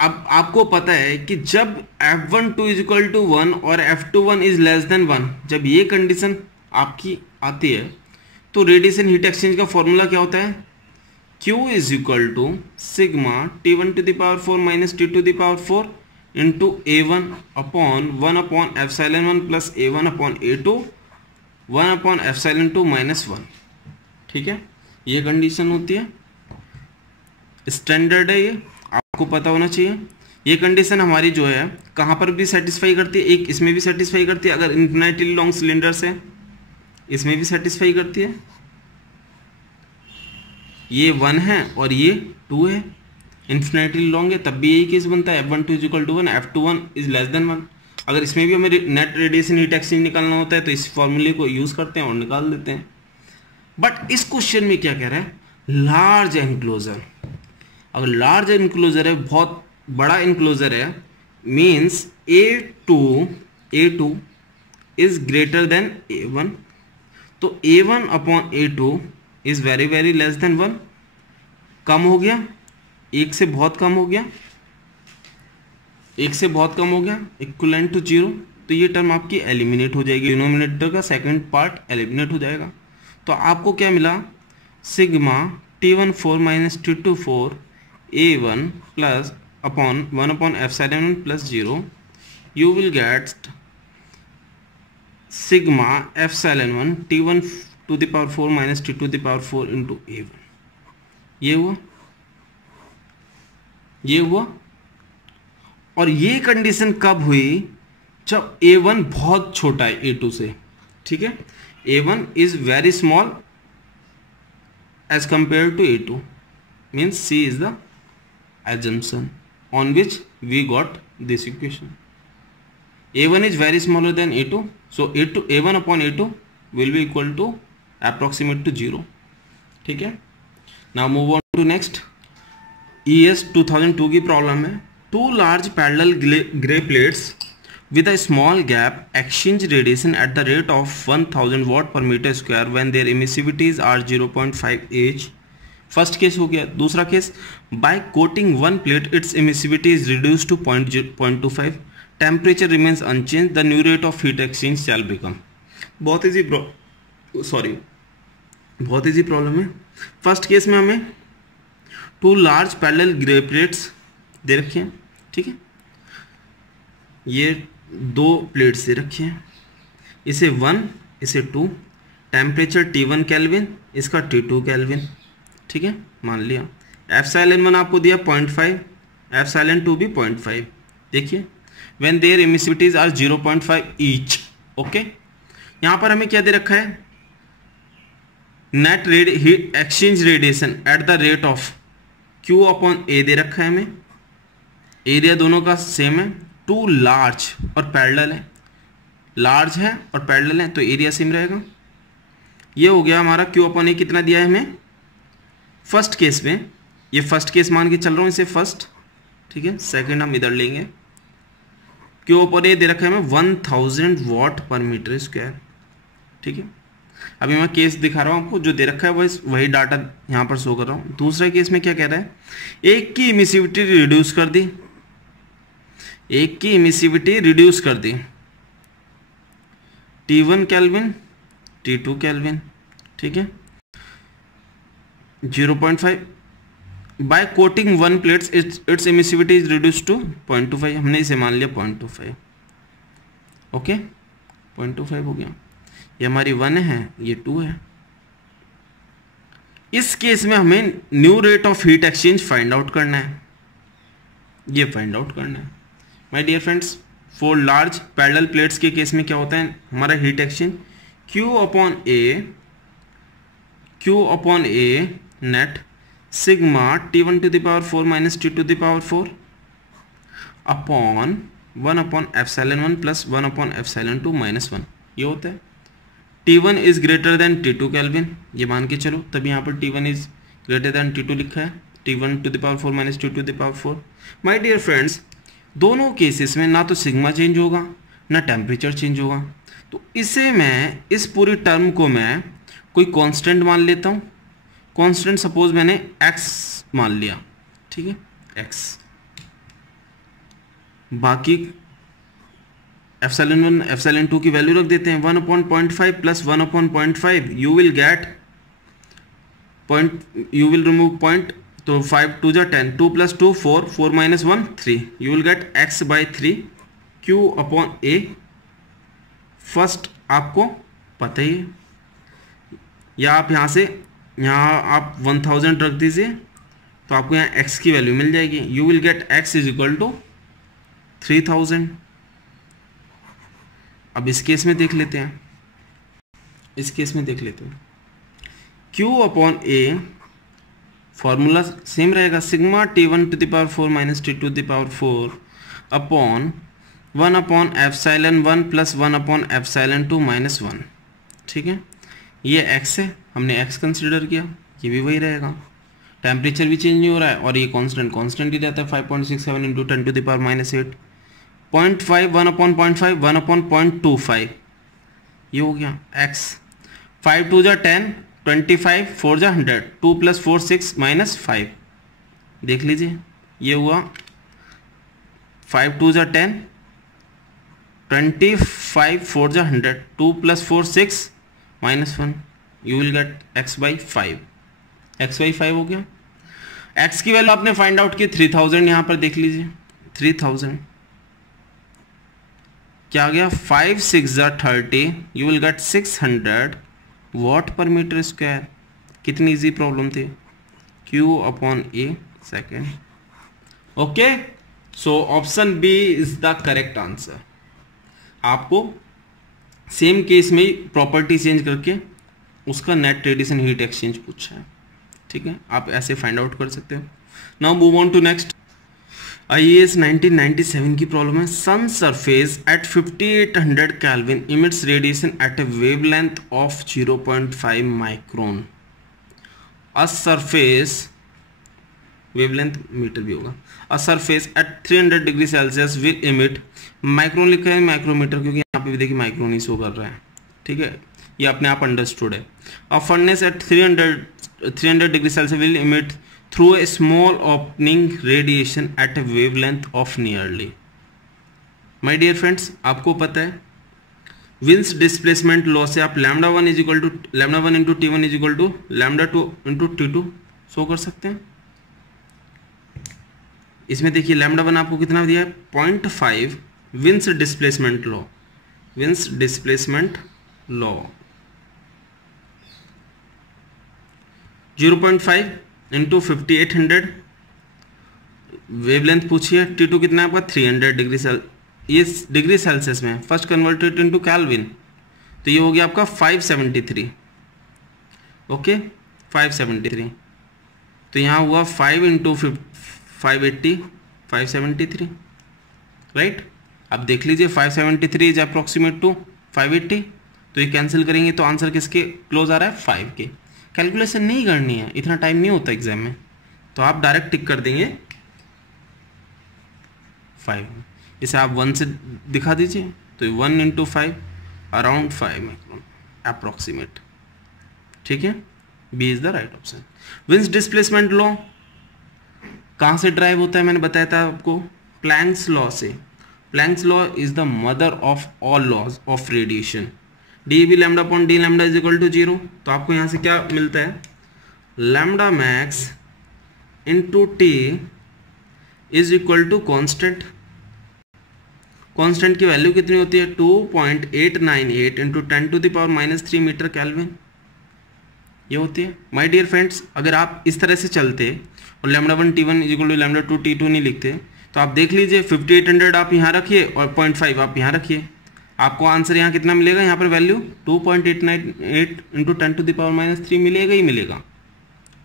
अब आपको पता है कि जब F12 इज इक्वल टू 1 और F21 इज लेस देन 1, जब ये कंडीशन आपकी आती है तो रेडिएशन हीट एक्सचेंज का फॉर्मूला क्या होता है, Q is equal to sigma T1 to the power 4 minus T2 to the power 4 into A1 upon 1 upon epsilon 1 plus A1 upon A2 1 upon epsilon 2 minus 1, ठीक है। ये कंडीशन होती है, standard है, ये आपको पता होना चाहिए। ये कंडीशन हमारी जो है कहाँ पर भी सेटिस्फाई करती है, एक इसमें भी सेटिस्फाई करती है, अगर इन्फिनिटली लॉन्ग सिलेंडर से इसमें भी सेटिस्फाई करती है। ये 1 है और ये 2 है, इन्फिनिटली लॉन्ग है, तब भी यही केस बनता है F12 is equal to 1 F21 is less than 1। अगर इसमें भी हमें नेट रेडिएशन हीट एक्सचेंज निकालना होता है तो इस फॉर्मूले को यूज करते हैं और निकाल देते हैं। बट इस क्वेश्चन में क्या कह रहा है, लार्ज एनक्लोजर। अगर लार्ज एनक्लोजर है, बहुत बड़ा एनक्लोजर है, means A2 is greater than A1, तो A1 upon A2 is very very less than 1, कम हो गया, एक से बहुत कम हो गया, एक से बहुत कम हो गया, इक्वलेंट टू 0, तो ये टर्म आपकी एलिमिनेट हो जाएगी, डिनोमिनेटर का सेकंड पार्ट एलिमिनेट हो जाएगा। तो आपको क्या मिला, sigma T1 4 minus T2 4 A1 plus upon 1 upon epsilon 1 plus 0, you will get sigma epsilon 1 T1 to the power 4 minus T2 to the power 4 into A1। ये हुआ, ये हुआ। और ये कंडीशन कब हुई, जब A1 बहुत छोटा है A2 से, ठीक है। A1 is very small as compare to A2, means C is the assumption on which we got this equation. A1 is very smaller than A2, so A1 upon A2 will be equal to approximate to 0, ठीक है। Now move on to next, ES 2002 की problem है। Two large parallel gray plates with a small gap exchange radiation at the rate of 1000 watt per meter square when their emissivities are 0.5 each। First case हो गया। दूसरा case, by coating one plate its emissivity is reduce to 0.25, temperature remains unchanged, the new rate of heat exchange shall become. बहुत easy problem है। First case में हमें two large parallel grey plates दे रखे हैं, ठीक है, ये 2 प्लेट्स दे रखे हैं, इसे 1 इसे 2, टेम्परेचर T1 केल्विन, इसका T2 केल्विन, ठीक है, मान लिया। एप्सिलॉन 1 आपको दिया 0.5, एप्सिलॉन 2 भी 0.5। देखिए, when their emissivities are 0.5 each, okay. यहां पर हमें क्या दे रखा है, net heat exchange radiation at the rate of Q upon A दे रखा है हमें। एरिया दोनों का सेम है, 2 लार्ज और पैरेलल है, लार्ज है और पैरेलल है तो एरिया सेम रहेगा। ये हो गया हमारा Q अपॉन A। कितना दिया है हमें फर्स्ट केस में, ये फर्स्ट केस मान के चल रहा हूँ इसे फर्स्ट, ठीक है, सेकंड हम इधर लेंगे। Q अपॉन A दे रखा है हमें 1000 वाट पर मीटर स्क्वायर, ठीक है। अभी मैं केस दिखा रहा हूँ आपको, जो दे रखा है वही डाटा यहाँ पर शो कर रहा हूँ। दूसरा केस में क्या कह रहा है, एक की एमिसिविटी रिड्यूस कर दी, एक की एमिसिविटी रिड्यूस कर दी, T1 केल्विन T2 केल्विन, ठीक है, 0.5 by coating one plates its emissivity is reduce to 0.25, हमने इसे मान लिया 0.25, ओके 0.25 हो गया, ये हमारी 1 है, ये 2 है। इस केस में हमें new rate of heat exchange find out करना है, ये फाइंड आउट करना है my dear friends. For large parallel plates के केस में क्या होता है हमारा heat exchange, Q upon A net sigma T1 to the power 4 minus T to the power 4 upon 1 upon epsilon 1 plus 1 upon epsilon 2 minus 1, ये होता है। T1 is greater than T2 kelvin, ये मान के चलो, तब यहाँ पर T1 is greater than T2 लिखा है, T1 to the power 4 minus T to the power 4। My dear friends, दोनों केसेस में ना तो सिग्मा चेंज होगा ना टेम्परेचर चेंज होगा, तो इसे मैं, इस पूरी टर्म को मैं कोई कांस्टेंट मान लेता हूँ। कांस्टेंट सपोज मैंने x मान लिया, ठीक है, x। बाकी एप्सिलॉन 1 एप्सिलॉन 2 की वैल्यू रख देते हैं, 1 upon 0.5 plus 1 upon 0.5, you will get you will remove point, तो 5 2 जा 10, 2 plus 2 4, 4 minus 1 3, you will get x by 3 Q upon A। First आपको पता ही है, या आप यहाँ से, यहाँ आप 1000 रख दीजिए तो आपको यहाँ x की वैल्यू मिल जाएगी, you will get x is equal to 3000। अब इस केस में देख लेते हैं, इस केस में देख लेते हैं, Q upon A formula same रहेगा, sigma T1 to the power 4 minus T to the power 4 upon 1 upon epsilon 1 plus 1 upon epsilon 2 minus 1, ठीक है। ये x है, हमने x कंसिडर किया, ये भी वही रहेगा, टेम्परेचर भी चेंज नहीं हो रहा है, और ये कांस्टेंट कांस्टेंट ही रहता है, 5.67 into 10 to the power minus 8, 0.5 1 upon 0.5 1 upon 0.25, ये हो गया x। 5 2 जा 10, 25 4 जा 100, 2 प्लस 4 6 माइनस 5, देख लीजिए ये हुआ 5 2 जा 10, 25 4 जा 100, 2 plus 4 6 minus 1, you will get x by 5, x by 5 हो गया। x की वैल्यू आपने फाइंड आउट की 3000, यहाँ पर देख लीजिए 3000 क्या आ गया, 5 6 जा 30, you will get 600 watt per metre square. कितनी इजी प्रॉब्लम थी, Q upon A second. Okay, so option B is the correct answer. आपको सेम केस में प्रॉपर्टी चेंज करके उसका नेट रेडिएशन हीट एक्सचेंज पूछा है, ठीक है, आप ऐसे फाइंड आउट कर सकते हो। Now move on to next. IAS 1997 की प्रॉब्लम है, sun surface at 5800 kelvin emits radiation at a wavelength of 0.5 micron. A surface, wavelength metre भी होगा, a surface at 300 degree Celsius will emit, micron लिखा है micrometer क्योंकि यहाँ पे भी देखिए माइक्रोन ही शो कर रहा है, ठीक है, ये अपने आप अंडरस्टूड है। A furnace at 300 degree Celsius will emit through a small opening radiation at a wavelength of nearly. My dear friends, आपको पता है विंस डिस्प्लेसमेंट लॉ से आप λ1 is equal to λ1 into T1 is equal to λ2 into T2 show कर सकते हैं। इसमें देखिए λ1 आपको कितना दिया है 0.5, wins displacement law, wins displacement law 0.5 into 5800, wavelength पूछिए, T2 कितना है आपका 300 डिग्री ये डिग्री सेल्सियस में, फर्स्ट कन्वर्टेड इनटू केल्विन, तो ये हो गया आपका 573, ओके 573, तो यहाँ हुआ 5 इंटू 580 573, राइट। अब देख लीजिए 573 इज अप्रोक्सीमेट टू 580, तो ये कैंसिल करेंगे तो आंसर किसके क्लोज आ रहा है 5 के। कैलकुलेशन नहीं करनी है, इतना टाइम नहीं होता एग्जाम में, तो आप डायरेक्ट टिक कर देंगे 5। इसे आप 1 से दिखा दीजिए, तो 1 इंटू 5 अराउंड 5 माइक्रोन अप्रोक्सीमेट, ठीक है, B is the right option. Wien's displacement law कहाँ से ड्राइव होता है, मैंने बताया था आपको प्लैंक्स लॉ से। Planck's law is the mother of all laws of radiation. D B lambda upon d lambda is equal to 0, तो आपको यहाँ से क्या मिलता है, lambda max into T is equal to constant, constant की वैल्यू कितनी होती है 2.898 इंटू 10⁻³ मीटर केल्विन, ये होती है। माय डियर फ्रेंड्स, अगर आप इस तरह से चलते और λ1 T1 = λ2 T2 नहीं लिखते तो आप देख लीजिए 5800 आप यहाँ रखिए और 0.5 आप यहाँ रखिए, आपको आंसर यहाँ कितना मिलेगा, यहाँ पर वैल्यू 2.898 इंटू 10⁻³ मिलेगा ही मिलेगा।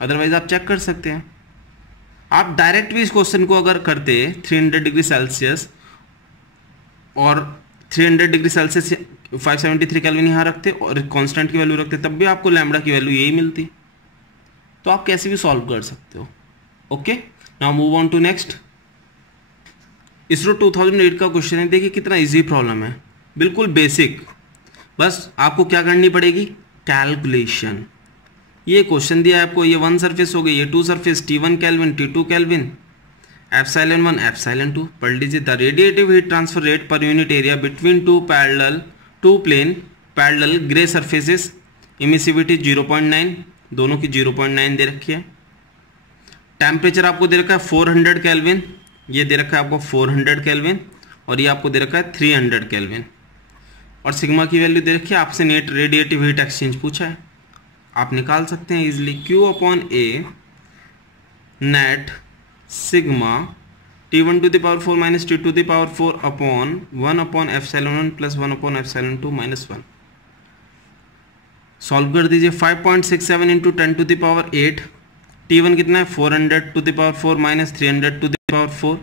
अदरवाइज आप चेक कर सकते हैं। आप डायरेक्ट भी इस क्वेश्चन को अगर करते 300 डिग्री सेल्सियस और 300 डिग्री सेल्सियस 573 केल्विन यहाँ रखते और कांस्टेंट की वैल्यू रखते, तब भी आपको लैम्बडा की वैल्यू यही मिलती। तो आप कैसे भी सॉल्व कर सकते हो। Okay, now move on to next. ISRO 2008 का क्वेश्चन है, देखिए कितना इजी प्रॉब्लम है, बिल्कुल बेसिक। बस आपको क्या करनी पड़ेगी, कैलकुलेशन। ये क्वेश्चन दिया है आपको, ये 1 सरफेस हो गई, ये 2 surface, T1 kelvin, T2 kelvin, ε1 ε2। पढ़ लीजिए, the radiative heat transfer rate per unit area between two plane parallel grey surfaces, emissivity 0.9, दोनों की 0.9 दे रखी है। टेम्परेचर आपको दे रखा है 400 केल्विन, ये दे रखा है आपको 400 केल्विन, और ये आपको दे रखा है 300 केल्विन, और सिग्मा की वैल्यू दे रखी है। आपसे नेट रेडिएटिव हीट एक्सचेंज पूछा है, आप निकाल सकते हैं easily. Q/A net sigma T1⁴ - T2⁴ upon 1/ε1 + 1/ε2 - 1। Solve कर दीजिए। 5.67 इंटू 10⁸। T1 कितना है 400⁴ - 300⁴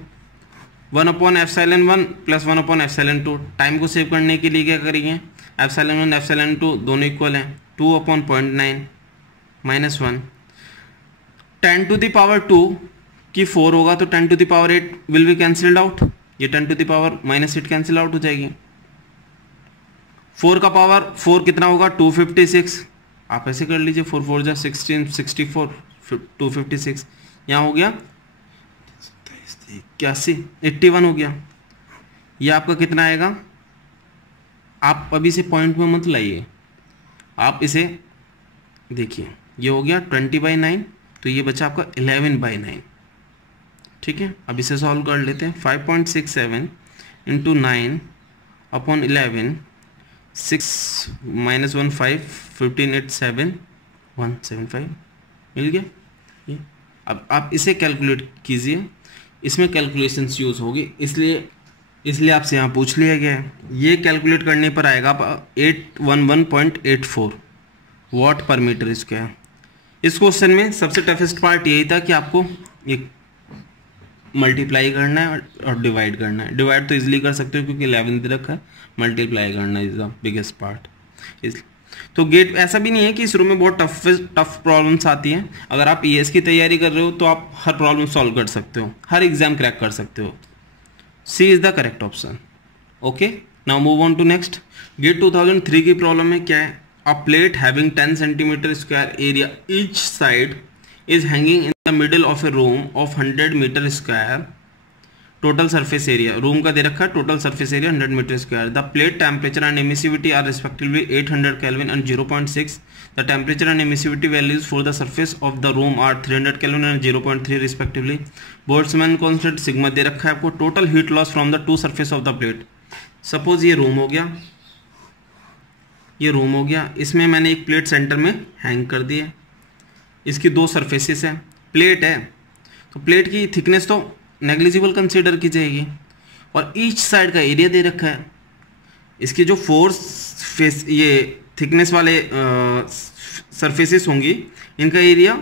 1/ε1 + 1/ε2। टाइम को सेव करने के लिए क्या करेंगे, ε1 ε2 दोनों इक्वल हैं, 2/0.9 - 1। 10⁻² की 4 होगा तो 10⁸ विल बी कैंसिल्ड आउट, ये 10⁻⁻8 कैंसिल आउट हो जाएगी। 4 का पावर 4 कितना होगा 256, आप ऐसे कर लीजिए, 4 4 जा 16 64 256, यहाँ हो गया 81 81 हो गया। ये आपका कितना आएगा, आप अभी से पॉइंट में मत लाइए, आप इसे देखिए, ये हो गया 20/9, तो ये बचा आपका 11/9। ठीक है, अब इसे सॉल्व कर लेते हैं। 5.67 इंटू 9/11 6 - 1 5 15 8 7 175 मिल गया ये। अब आप इसे कैलकुलेट कीजिए, इसमें कैलकुलेशंस यूज़ होगी, इसलिए आपसे यहाँ पूछ लिया गया है। ये कैलकुलेट करने पर आएगा आप 811.84 वाट पर मीटर स्क्वायर। इस क्वेश्चन में सबसे टफेस्ट पार्ट यही था कि आपको ये मल्टीप्लाई करना है और डिवाइड करना है। डिवाइड तो इजीली कर सकते हो क्योंकि 11 दे रखा है, मल्टीप्लाई करना इज द बिगेस्ट पार्ट। इसलिए तो गेट ऐसा भी नहीं है कि शुरू में बहुत टफ प्रॉब्लम्स आती हैं। अगर आप ईएस की तैयारी कर रहे हो तो आप हर प्रॉब्लम सॉल्व कर सकते हो, हर एग्जाम क्रैक कर सकते हो। C is the correct option. Okay, now move on to next. GATE 2003 की प्रॉब्लम में क्या है, a plate having 10 centimetre square area each side is hanging in the middle of a room of 100 meter square, total surface area, room का दे रखा है total surface area 100 meter square, the plate temperature and emissivity are respectively 800 Kelvin and 0.6, the temperature and emissivity values for the surface of the room are 300 Kelvin and 0.3 respectively, Boltzmann constant sigma दे रखा है आपको, total heat loss from the two surface of the plate। Suppose ये room हो गया, ये room हो गया, इसमें मैंने एक प्लेट सेंटर में हैंग कर दी है, इसकी दो सरफेसेस है, प्लेट है तो प्लेट की थिकनेस तो नेग्लिजिबल कंसीडर की जाएगी, और ईच साइड का एरिया दे रखा है। इसकी जो फोर फेस ये थिकनेस वाले सरफेसेस होंगी इनका एरिया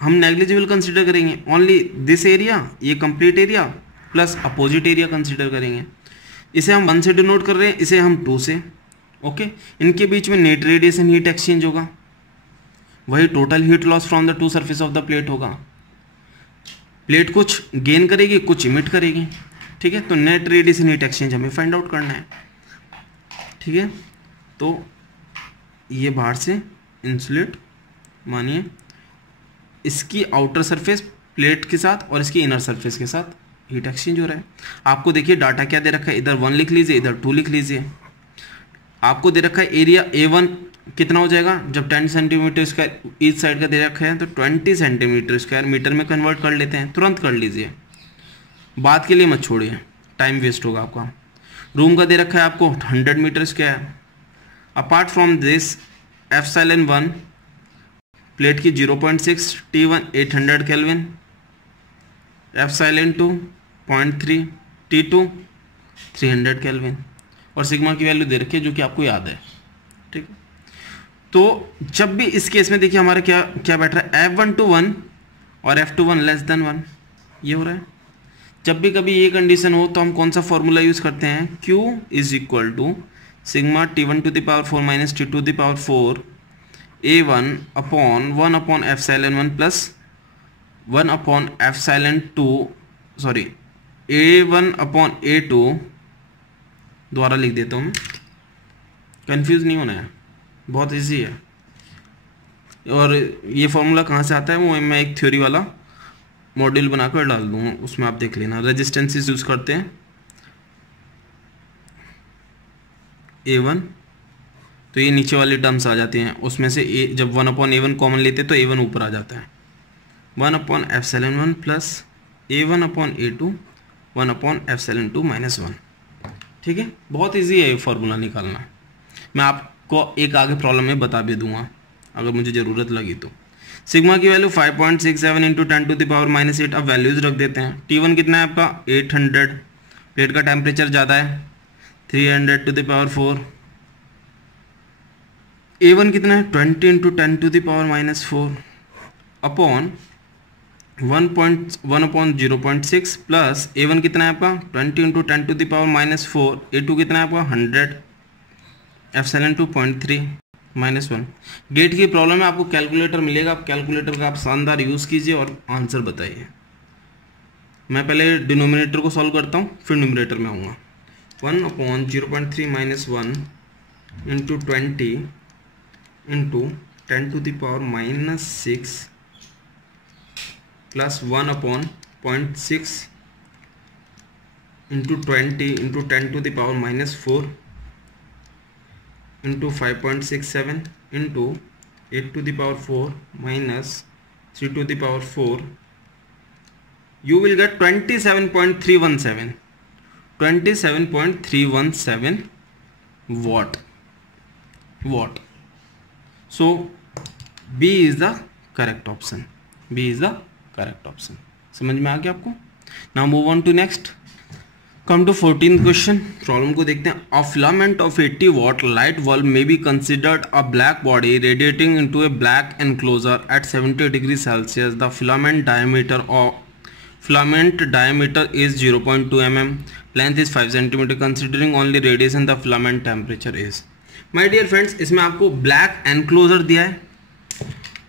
हम नेग्लिजिबल कंसीडर करेंगे, ओनली दिस एरिया, ये complete area plus opposite area consider करेंगे। इसे हम 1 से डिनोट कर रहे हैं, इसे हम 2 से। ओके, इनके बीच में नेट रेडिएशन हीट एक्सचेंज होगा, वही total heat loss from the two surface of the plate होगा। प्लेट कुछ गेन करेगी, कुछ इमिट करेगी, ठीक है। तो नेट रेडिएशन हीट एक्सचेंज हमें फाइंड आउट करना है, ठीक है। तो ये बाहर से इंसुलेट, मानिए इसकी आउटर सरफेस प्लेट के साथ और इसकी इनर सरफेस के साथ हीट एक्सचेंज हो रहा है। आपको देखिए डाटा क्या दे रखा है, इधर 1 लिख लीजिए, इधर 2 लिख लीजिए। आपको दे रखा है एरिया A1 कितना हो जाएगा, जब 10 सेंटीमीटर स्क्वायर ईच साइड का दे रखा है तो 20 सेंटीमीटर स्क्वायर मीटर में कन्वर्ट कर लेते हैं, तुरंत कर लीजिए, बात के लिए मत छोड़िए, टाइम वेस्ट होगा आपका। रूम का दे रखा है आपको 100 metre square. Apart from this epsilon 1 plate की 0.6, T1 800 kelvin, epsilon 2 0.3, T2 300 kelvin, और सिग्मा की वैल्यू दे रखी है जो कि आपको याद है। ठीक है, तो जब भी इस केस में देखिए हमारा क्या क्या बैठ रहा है, F1 to 1 और F21 लेस देन 1, ये हो रहा है। जब भी कभी ये कंडीशन हो तो हम कौन सा फॉर्मूला यूज करते हैं, Q is equal to sigma T1 to the power 4 minus T2 to the power 4 A1 upon 1 upon epsilon 1 plus 1 upon epsilon 2, sorry A1 upon A2, दोबारा लिख देता हूँ, कंफ्यूज नहीं होना है, बहुत इजी है। और ये फॉर्मूला कहाँ से आता है वो मैं एक थ्योरी वाला मॉड्यूल बनाकर डाल दूँगा, उसमें आप देख लेना। रेजिस्टेंसेस यूज़ करते हैं A1, तो ये नीचे वाले टर्म्स आ जाते हैं, उसमें से जब 1 अपॉन A1 कॉमन लेते हैं तो A1 ऊपर आ जाता है। 1 upon epsilon 1 plus A1 upon A2 1 upon epsilon 2 minus 1। ठीक है, बहुत इजी है ये फार्मूला निकालना। मैं आपको एक आगे प्रॉब्लम में बता भी दूंगा अगर मुझे ज़रूरत लगी तो। सिग्मा की value 5.67 into 10 to the power minus 8। अब वैल्यूज रख देते हैं। T1 कितना है आपका 800, प्लेट का टेम्परेचर ज़्यादा है 300 टू द पावर 4। A1 कितना है 20 into 10 to the power minus 4 upon 1 upon 0.6 plus A1 कितना है आपका 20 into 10 to the power minus 4। A2 कितना है आपका 100 एप्सिलॉन 2.3 माइनस 1। गेट की प्रॉब्लम है, आपको कैलकुलेटर मिलेगा, आप कैलकुलेटर का आप शानदार यूज़ कीजिए और आंसर बताइए। मैं पहले डिनोमिनेटर को सॉल्व करता हूँ फिर न्यूमरेटर में आऊँगा। 1 upon 0.3 minus 1 into 20 into 10 to the power minus 6 plus 1 upon 0.6 into 20 into 10 to the power minus 4 into 5.67 into 8 to the power 4 minus 3 to the power 4, you will get 27.317 watt. So B is the correct option. B is the correct option. समझ में आ गया आपको? Now move on to next. Come to 14th question. Problem को देखते हैं। A filament of 80 watt light bulb may be considered a black body radiating into a black enclosure at 70 degrees Celsius. The filament diameter is 0.2 mm. Length is 5 cm. Considering only radiation, the filament temperature is. My dear friends, इसमें आपको black enclosure दिया है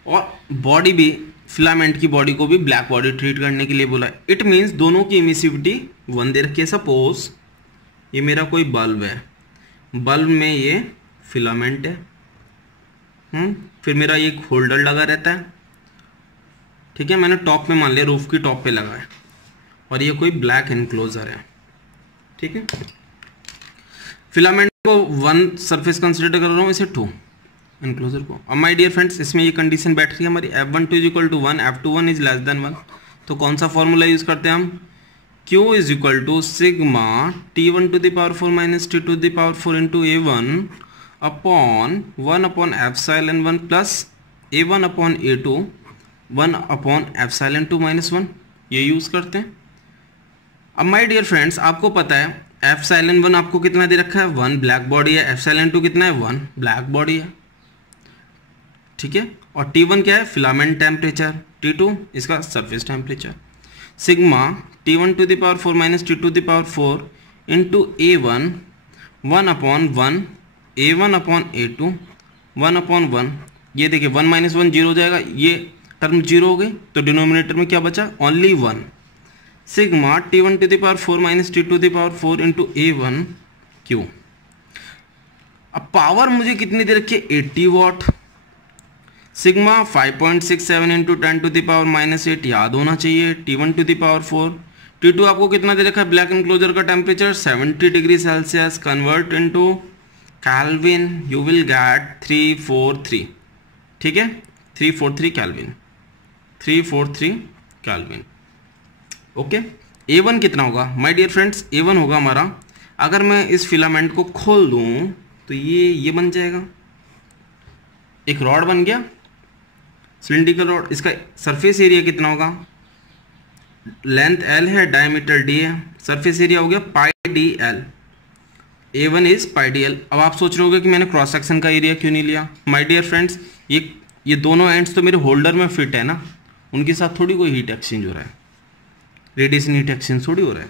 और body भी, filament की body को भी black body treat करने के लिए बोला है। इट मीन्स दोनों की इमिसिविटी 1 दे रखी है। सपोज ये मेरा कोई बल्ब है, बल्ब में ये फिलामेंट है, फिर मेरा ये होल्डर लगा रहता है, ठीक है, मैंने टॉप पे मान लिया, रूफ की टॉप पे लगा है, और ये कोई ब्लैक एनक्लोजर है, ठीक है। फिलामेंट को 1 सरफेस कंसिडर कर रहा हूँ, इसे 2 एनक्लोजर को। अब माय डियर फ्रेंड्स, इसमें ये कंडीशन बैठ रही है हमारी F12 is equal to 1, F21 is less than 1। तो कौन सा फॉर्मूला यूज करते हैं हम, Q is equal to sigma T1 to the power 4 minus T2 to the power 4 into A1 upon 1 upon epsilon 1 plus A1 upon A2 1 upon epsilon 2 minus 1, ये use करते हैं। अब माय डियर फ्रेंड्स, आपको पता है एप्सिलॉन 1 आपको कितना दे रखा है 1 ब्लैक बॉडी है, एप्सिलॉन 2 कितना है 1 ब्लैक बॉडी है, ठीक है। और T1 क्या है फिलामेंट टेम्परेचर, T2 इसका surface temperature. Sigma T1 to the power 4 minus T2 to the power 4 into A1 1 upon 1 A1 upon A2 1 upon 1। ये देखिए 1 माइनस 1 जीरो हो जाएगा, ये टर्म जीरो हो गई, तो डिनोमिनेटर में क्या बचा only 1। Sigma T1 to the power 4 minus T2 to the power 4 into A1 Q। अब पावर मुझे कितनी दे रखी है 80 watt. Sigma 5.67 into 10 to the power minus 8 याद होना चाहिए, T1 to the power 4। T2 आपको कितना दे रखा है ब्लैक एनक्लोजर का temperature 70 degree Celsius, convert into kelvin, you will gate 343, ठीक है, 343 केल्विन, 343 केल्विन, ओके। A1 कितना होगा माय डियर फ्रेंड्स, A1 होगा हमारा, अगर मैं इस फिलामेंट को खोल दूं तो ये बन जाएगा, एक रॉड बन गया, सिलिंड्रिकल रॉड। इसका सरफेस एरिया कितना होगा, लेंथ L है, डायमीटर D है, सरफेस एरिया हो गया pi D L, A1 is pi D L. अब आप सोच रहे होगे कि मैंने क्रॉस सेक्शन का एरिया क्यों नहीं लिया। माय डियर फ्रेंड्स, ये दोनों एंड्स तो मेरे होल्डर में फिट है ना, उनके साथ थोड़ी कोई हीट एक्सचेंज हो रहा है, रेडिएशन हीट एक्सचेंज थोड़ी हो रहा है।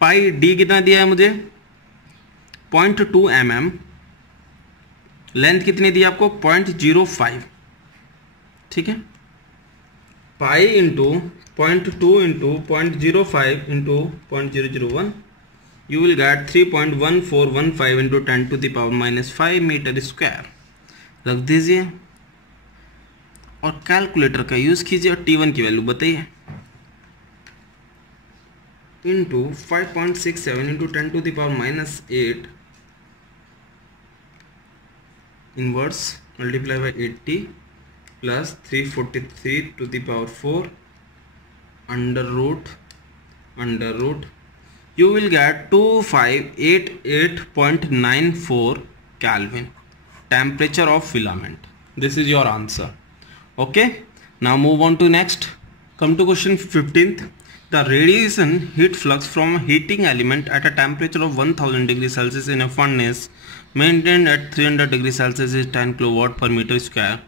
पाई डी कितना दिया है मुझे, 0.2 mm, लेंथ कितनी दी आपको 0.05, ठीक है। Pi into 0.2 into 0.05 into 0.001, you will get 3.1415 into 10 to the power minus 5 metre square. रख दीजिए और कैलकुलेटर का यूज कीजिए और T1 की वैल्यू बताइए। Into 5.67 into 10 to the power minus 8 inverse multiply by 80 plus 343 to the power 4 under root you will get 2588.94 Kelvin temperature of filament. This is your answer. Okay, now move on to next. Come to question 15th. The radiation heat flux from a heating element at a temperature of 1000 degrees Celsius in a furnace maintained at 300 degrees Celsius is 10 kilowatt per meter square.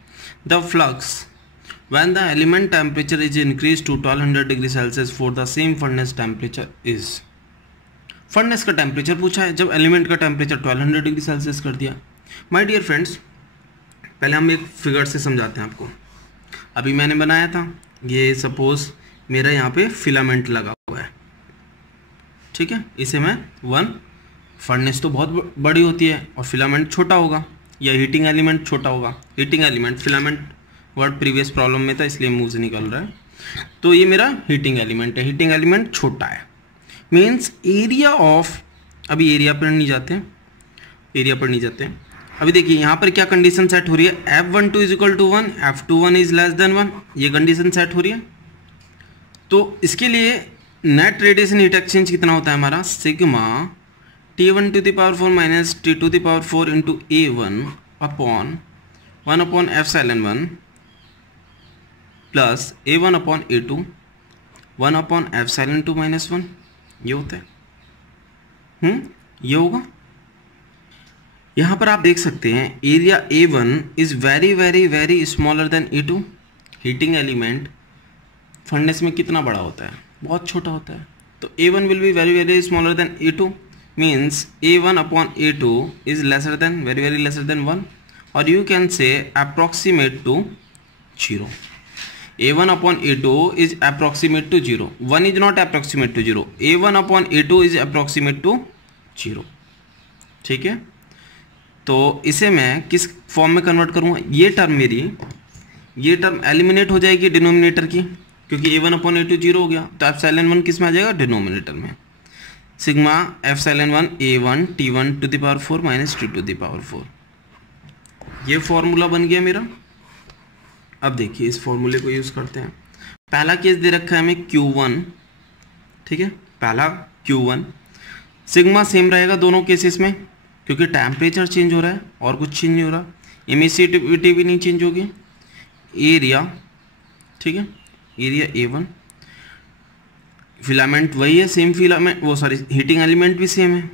The flux when the element temperature is increased to 1200 degrees Celsius for the same furnace temperature is. Furnace का temperature पूछा है, जब element का temperature 1200 degree Celsius कर दिया। My dear friends, पहले हम एक फिगर से समझाते हैं आपको। अभी मैंने बनाया था, ये सपोज मेरा यहाँ पे फिलामेंट लगा हुआ है, ठीक है। इसे मैं फर्नेस तो बहुत बड़ी होती है और फिलामेंट छोटा होगा, या हीटिंग एलिमेंट छोटा होगा। Heating element, filament word previous problem में था इसलिए मुंह से निकल रहा है। तो ये मेरा हीटिंग एलिमेंट है, हीटिंग एलिमेंट छोटा है, मीन्स एरिया ऑफ, अभी एरिया पर नहीं जाते, अभी देखिए यहाँ पर क्या कंडीशन सेट हो रही है, F12 is equal to 1, F21 is less than 1, ये कंडीशन सेट हो रही है। तो इसके लिए नेट रेडिएशन हीट एक्सचेंज कितना होता है हमारा, sigma T1 to the power 4 minus T to the power 4 into A1 upon 1 upon F1 plus A1 upon A2 1 upon F2 minus 1, ये होता है। ये होगा। यहां पर आप देख सकते हैं area A1 is very very very smaller than A2। Heating element furnace में कितना बड़ा होता है, बहुत छोटा होता है। तो A1 will be very very smaller than A2, means A1 upon A2 is lesser than, very very lesser than 1, और you can say approximate to 0। A1 upon A2 is approximate to 0. 1 is not approximate to 0. A1 upon A2 is approximate to 0. ठीक है, तो इसे मैं किस form में convert करूँगा, ये टर्म एलिमिनेट हो जाएगी डिनोमिनेटर की, क्योंकि A1 upon A2 0 हो गया। तो Epsilon1 किस में आ जाएगा, डिनोमिनेटर में। Sigma Epsilon1 A1 T1 to the power 4 minus T to the power 4, ये फॉर्मूला बन गया मेरा। अब देखिए इस फॉर्मूले को यूज़ करते हैं। पहला केस दे रखा है हमें Q1, ठीक है, पहला Q1, सिग्मा सेम रहेगा दोनों केसेस में, क्योंकि टेम्परेचर चेंज हो रहा है और कुछ चेंज नहीं हो रहा, एमिसिविटी भी नहीं चेंज होगी। एरिया, ठीक है, एरिया A1, फिलामेंट वही है, सेम फिलामेंट, वो सॉरी हीटिंग एलिमेंट भी सेम है।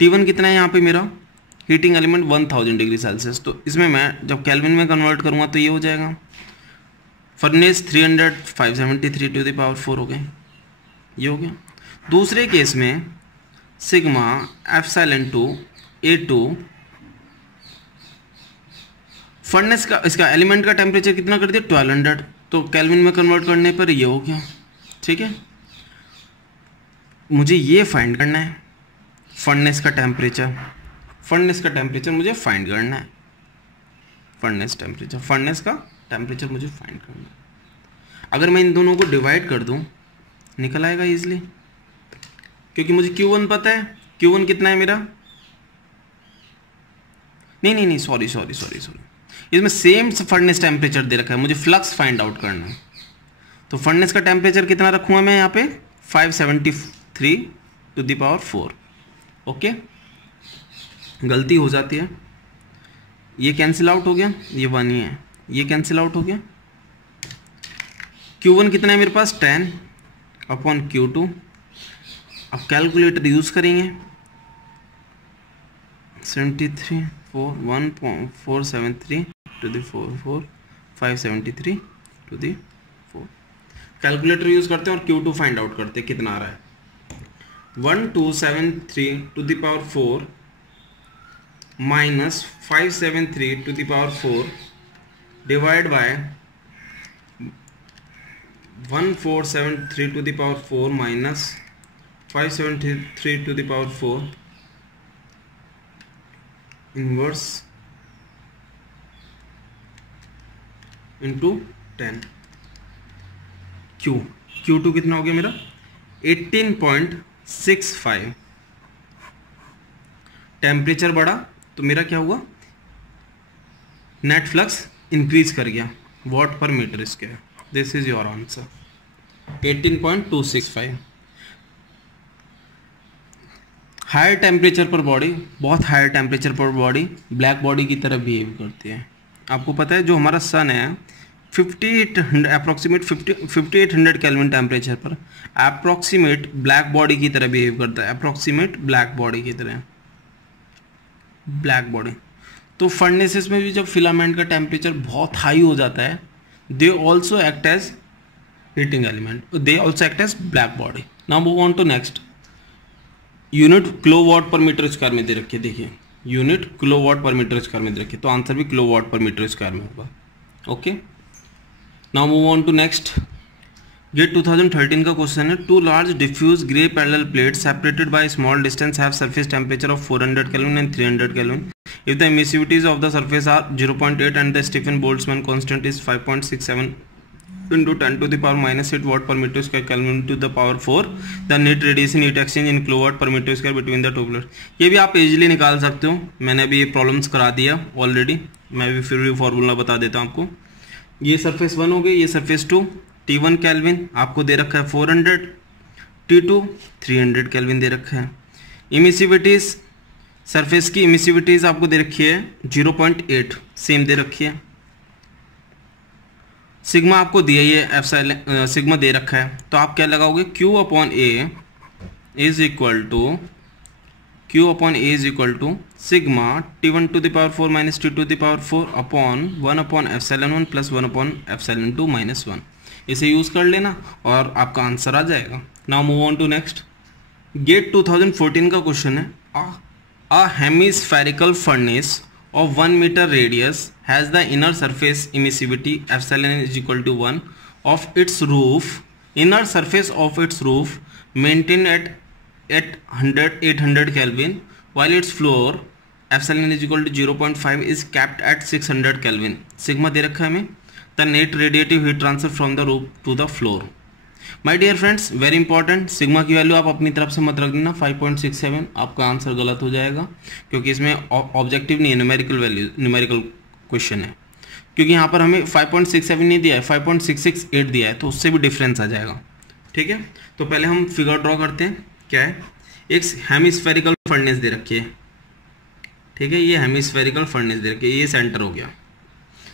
T1 कितना है यहाँ पे मेरा, हीटिंग एलिमेंट 1000 डिग्री सेल्सियस। तो इसमें मैं जब केल्विन में कन्वर्ट करूँगा तो ये हो जाएगा, फर्नेस 300 573 टू द पावर 4 हो गए, ये हो गया। दूसरे केस में सिग्मा Epsilon2 A2, फर्नेस का, इसका एलिमेंट का टेम्परेचर कितना कर दिया 1200, तो केल्विन में कन्वर्ट करने पर ये हो गया, ठीक है। मुझे ये फाइंड करना है, फर्नेस का टेम्परेचर मुझे फाइंड करना है, फर्नेस का टेम्परेचर मुझे फाइंड करना है। अगर मैं इन दोनों को डिवाइड कर दूं निकल आएगा इजीली, क्योंकि मुझे Q1 पता है। Q1 कितना है मेरा, नहीं सॉरी, इसमें सेम फर्नेस टेम्परेचर दे रखा है, मुझे फ्लक्स फाइंड आउट करना है। तो फर्नेस का टेम्परेचर कितना रखूँगा मैं यहाँ पे 573 टू द पावर 4। ओके, गलती हो जाती है, ये कैंसिल आउट हो गया, ये 1 ही है, ये कैंसिल आउट हो गया। Q1 कितना है मेरे पास 10 अपॉन Q2। अब कैलकुलेटर यूज करेंगे, 1.473 to the 4 573 to the 4। Calculator use करते हैं और Q2 फाइंड आउट करते हैं कितना आ रहा है। 1273 to the power 4 minus 573 to the power 4 divide by 1473 to the power 4 minus 573 to the power 4 inverse into 10। Q2 कितना हो गया मेरा 18.65। टेम्परेचर बढ़ा तो मेरा क्या हुआ, नेट फ्लक्स इंक्रीज कर गया watt per metre square. This is your answer 18.265। Higher temperature पर बॉडी, बहुत हायर टेम्परेचर पर बॉडी ब्लैक बॉडी की तरह बिहेव करती है। आपको पता है जो हमारा सन है 5800 केल्विन टेम्परेचर पर अप्रॉक्सीमेट ब्लैक बॉडी की तरह बिहेव करता है, अप्रॉक्सीमेट ब्लैक बॉडी की तरह, ब्लैक बॉडी। तो फर्नेसेस में भी जब फिलामेंट का टेम्परेचर बहुत हाई हो जाता है, they also act as heating element, they also act as black body. Now move on to next. Unit kilowatt per metre square में दे रखी है, देखिए unit kilowatt per metre square में दे रखी है, तो आंसर भी किलोवाट पर मीटर स्क्वायर में होगा। Okay, now move on to next. GATE 2013 का क्वेश्चन है, two large diffuse grey parallel plates separated by small distance have surface temperature of 400 kelvin and 300 kelvin. If the emissivities of the surface are 0.8 and the Stefan Boltzmann constant is 5.67 into 10 to the power minus 8 watt per meter square Kelvin to the power 4, the net radiation heat exchange in kilowatt per meter square between the two plates। ये भी आप easily निकाल सकते हो, मैंने अभी ये problems करा दिया ऑलरेडी, मैं भी फिर भी फॉर्मूला बता देता हूँ आपको। ये सरफेस 1 हो गई, ये सरफेस 2, T1 केल्विन आपको दे रखा है 400, T2 300 केल्विन दे रखा है। इमिसिविटीज, सरफेस की इमिसिविटीज आपको दे रखी है 0.8 सेम दे रखी है। सिग्मा आपको दिया ये एप्सिलॉन सिग्मा दे रखा है, तो आप क्या लगाओगे Q upon A is equal to sigma T1 to the power 4 minus T2 to the power 4 upon 1 upon epsilon 1 plus 1 upon epsilon 2 minus 1। इसे यूज कर लेना और आपका आंसर आ जाएगा। Now move on to next. GATE 2014 का question है, a hemispherical furnace of 1 meter radius has the inner surface emissivity epsilon is equal to 1 of its roof, inner surface of its roof maintained at 800 Kelvin while its floor epsilon is equal to 0.5 is kept at 600 Kelvin। Sigma दे रखा है हमें, the net radiative heat transfer from the roof to the floor। My dear friends, very important, sigma की value आप अपनी तरफ से मत रख देना 5.67, आपका आंसर गलत हो जाएगा क्योंकि इसमें ऑब्जेक्टिव नहीं है, न्यूमेरिकल वैल्यू, न्यूमेरिकल क्वेश्चन है। क्योंकि यहाँ पर हमें 5.67 नहीं दिया है, 5.668 दिया है, तो उससे भी डिफरेंस आ जाएगा। ठीक है, तो पहले हम फिगर ड्रॉ करते हैं। क्या है, एक हेमिस्फेरिकल फर्नेस दे रखी है, ठीक है, ये हेमिस्फेरिकल फर्नेस दे रखी है, ये सेंटर हो गया,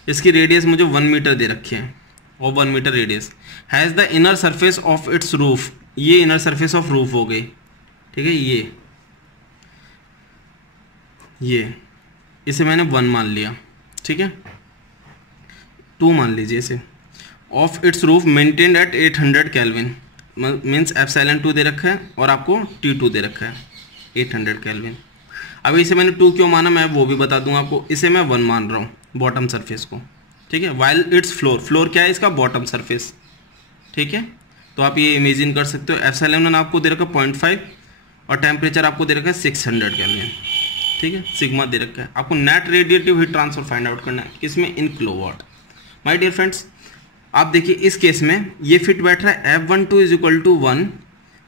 इसकी रेडियस मुझे 1 मीटर दे रखी है और 1 metre radius has the inner surface of its roof, ये इनर सरफेस ऑफ रूफ हो गई। ठीक है, ये इसे मैंने 1 मान लिया, ठीक है, 2 मान लीजिए इसे। Of its roof maintained eight 800 kelvin, means epsilon 2 दे रखा है और आपको T2 दे रखा है 800 केल्विन। अब इसे मैंने 2 क्यों माना मैं वो भी बता दूंगा आपको। इसे मैं 1 मान रहा हूँ बॉटम सरफेस को, ठीक है, वाइल इट्स फ्लोर क्या है इसका, बॉटम सरफेस। ठीक है, तो आप ये इमेजिन कर सकते हो। एप्सिलॉन आपको दे रखा है 0.5 और टेम्परेचर आपको दे रखा है 600 केल्विन। ठीक है, सिग्मा दे रखा है। आपको net radiative heat transfer find out करना है, किसमें, in kilowatt. My dear friends, आप देखिए इस केस में ये फिट बैठ रहा है F12 is equal to 1,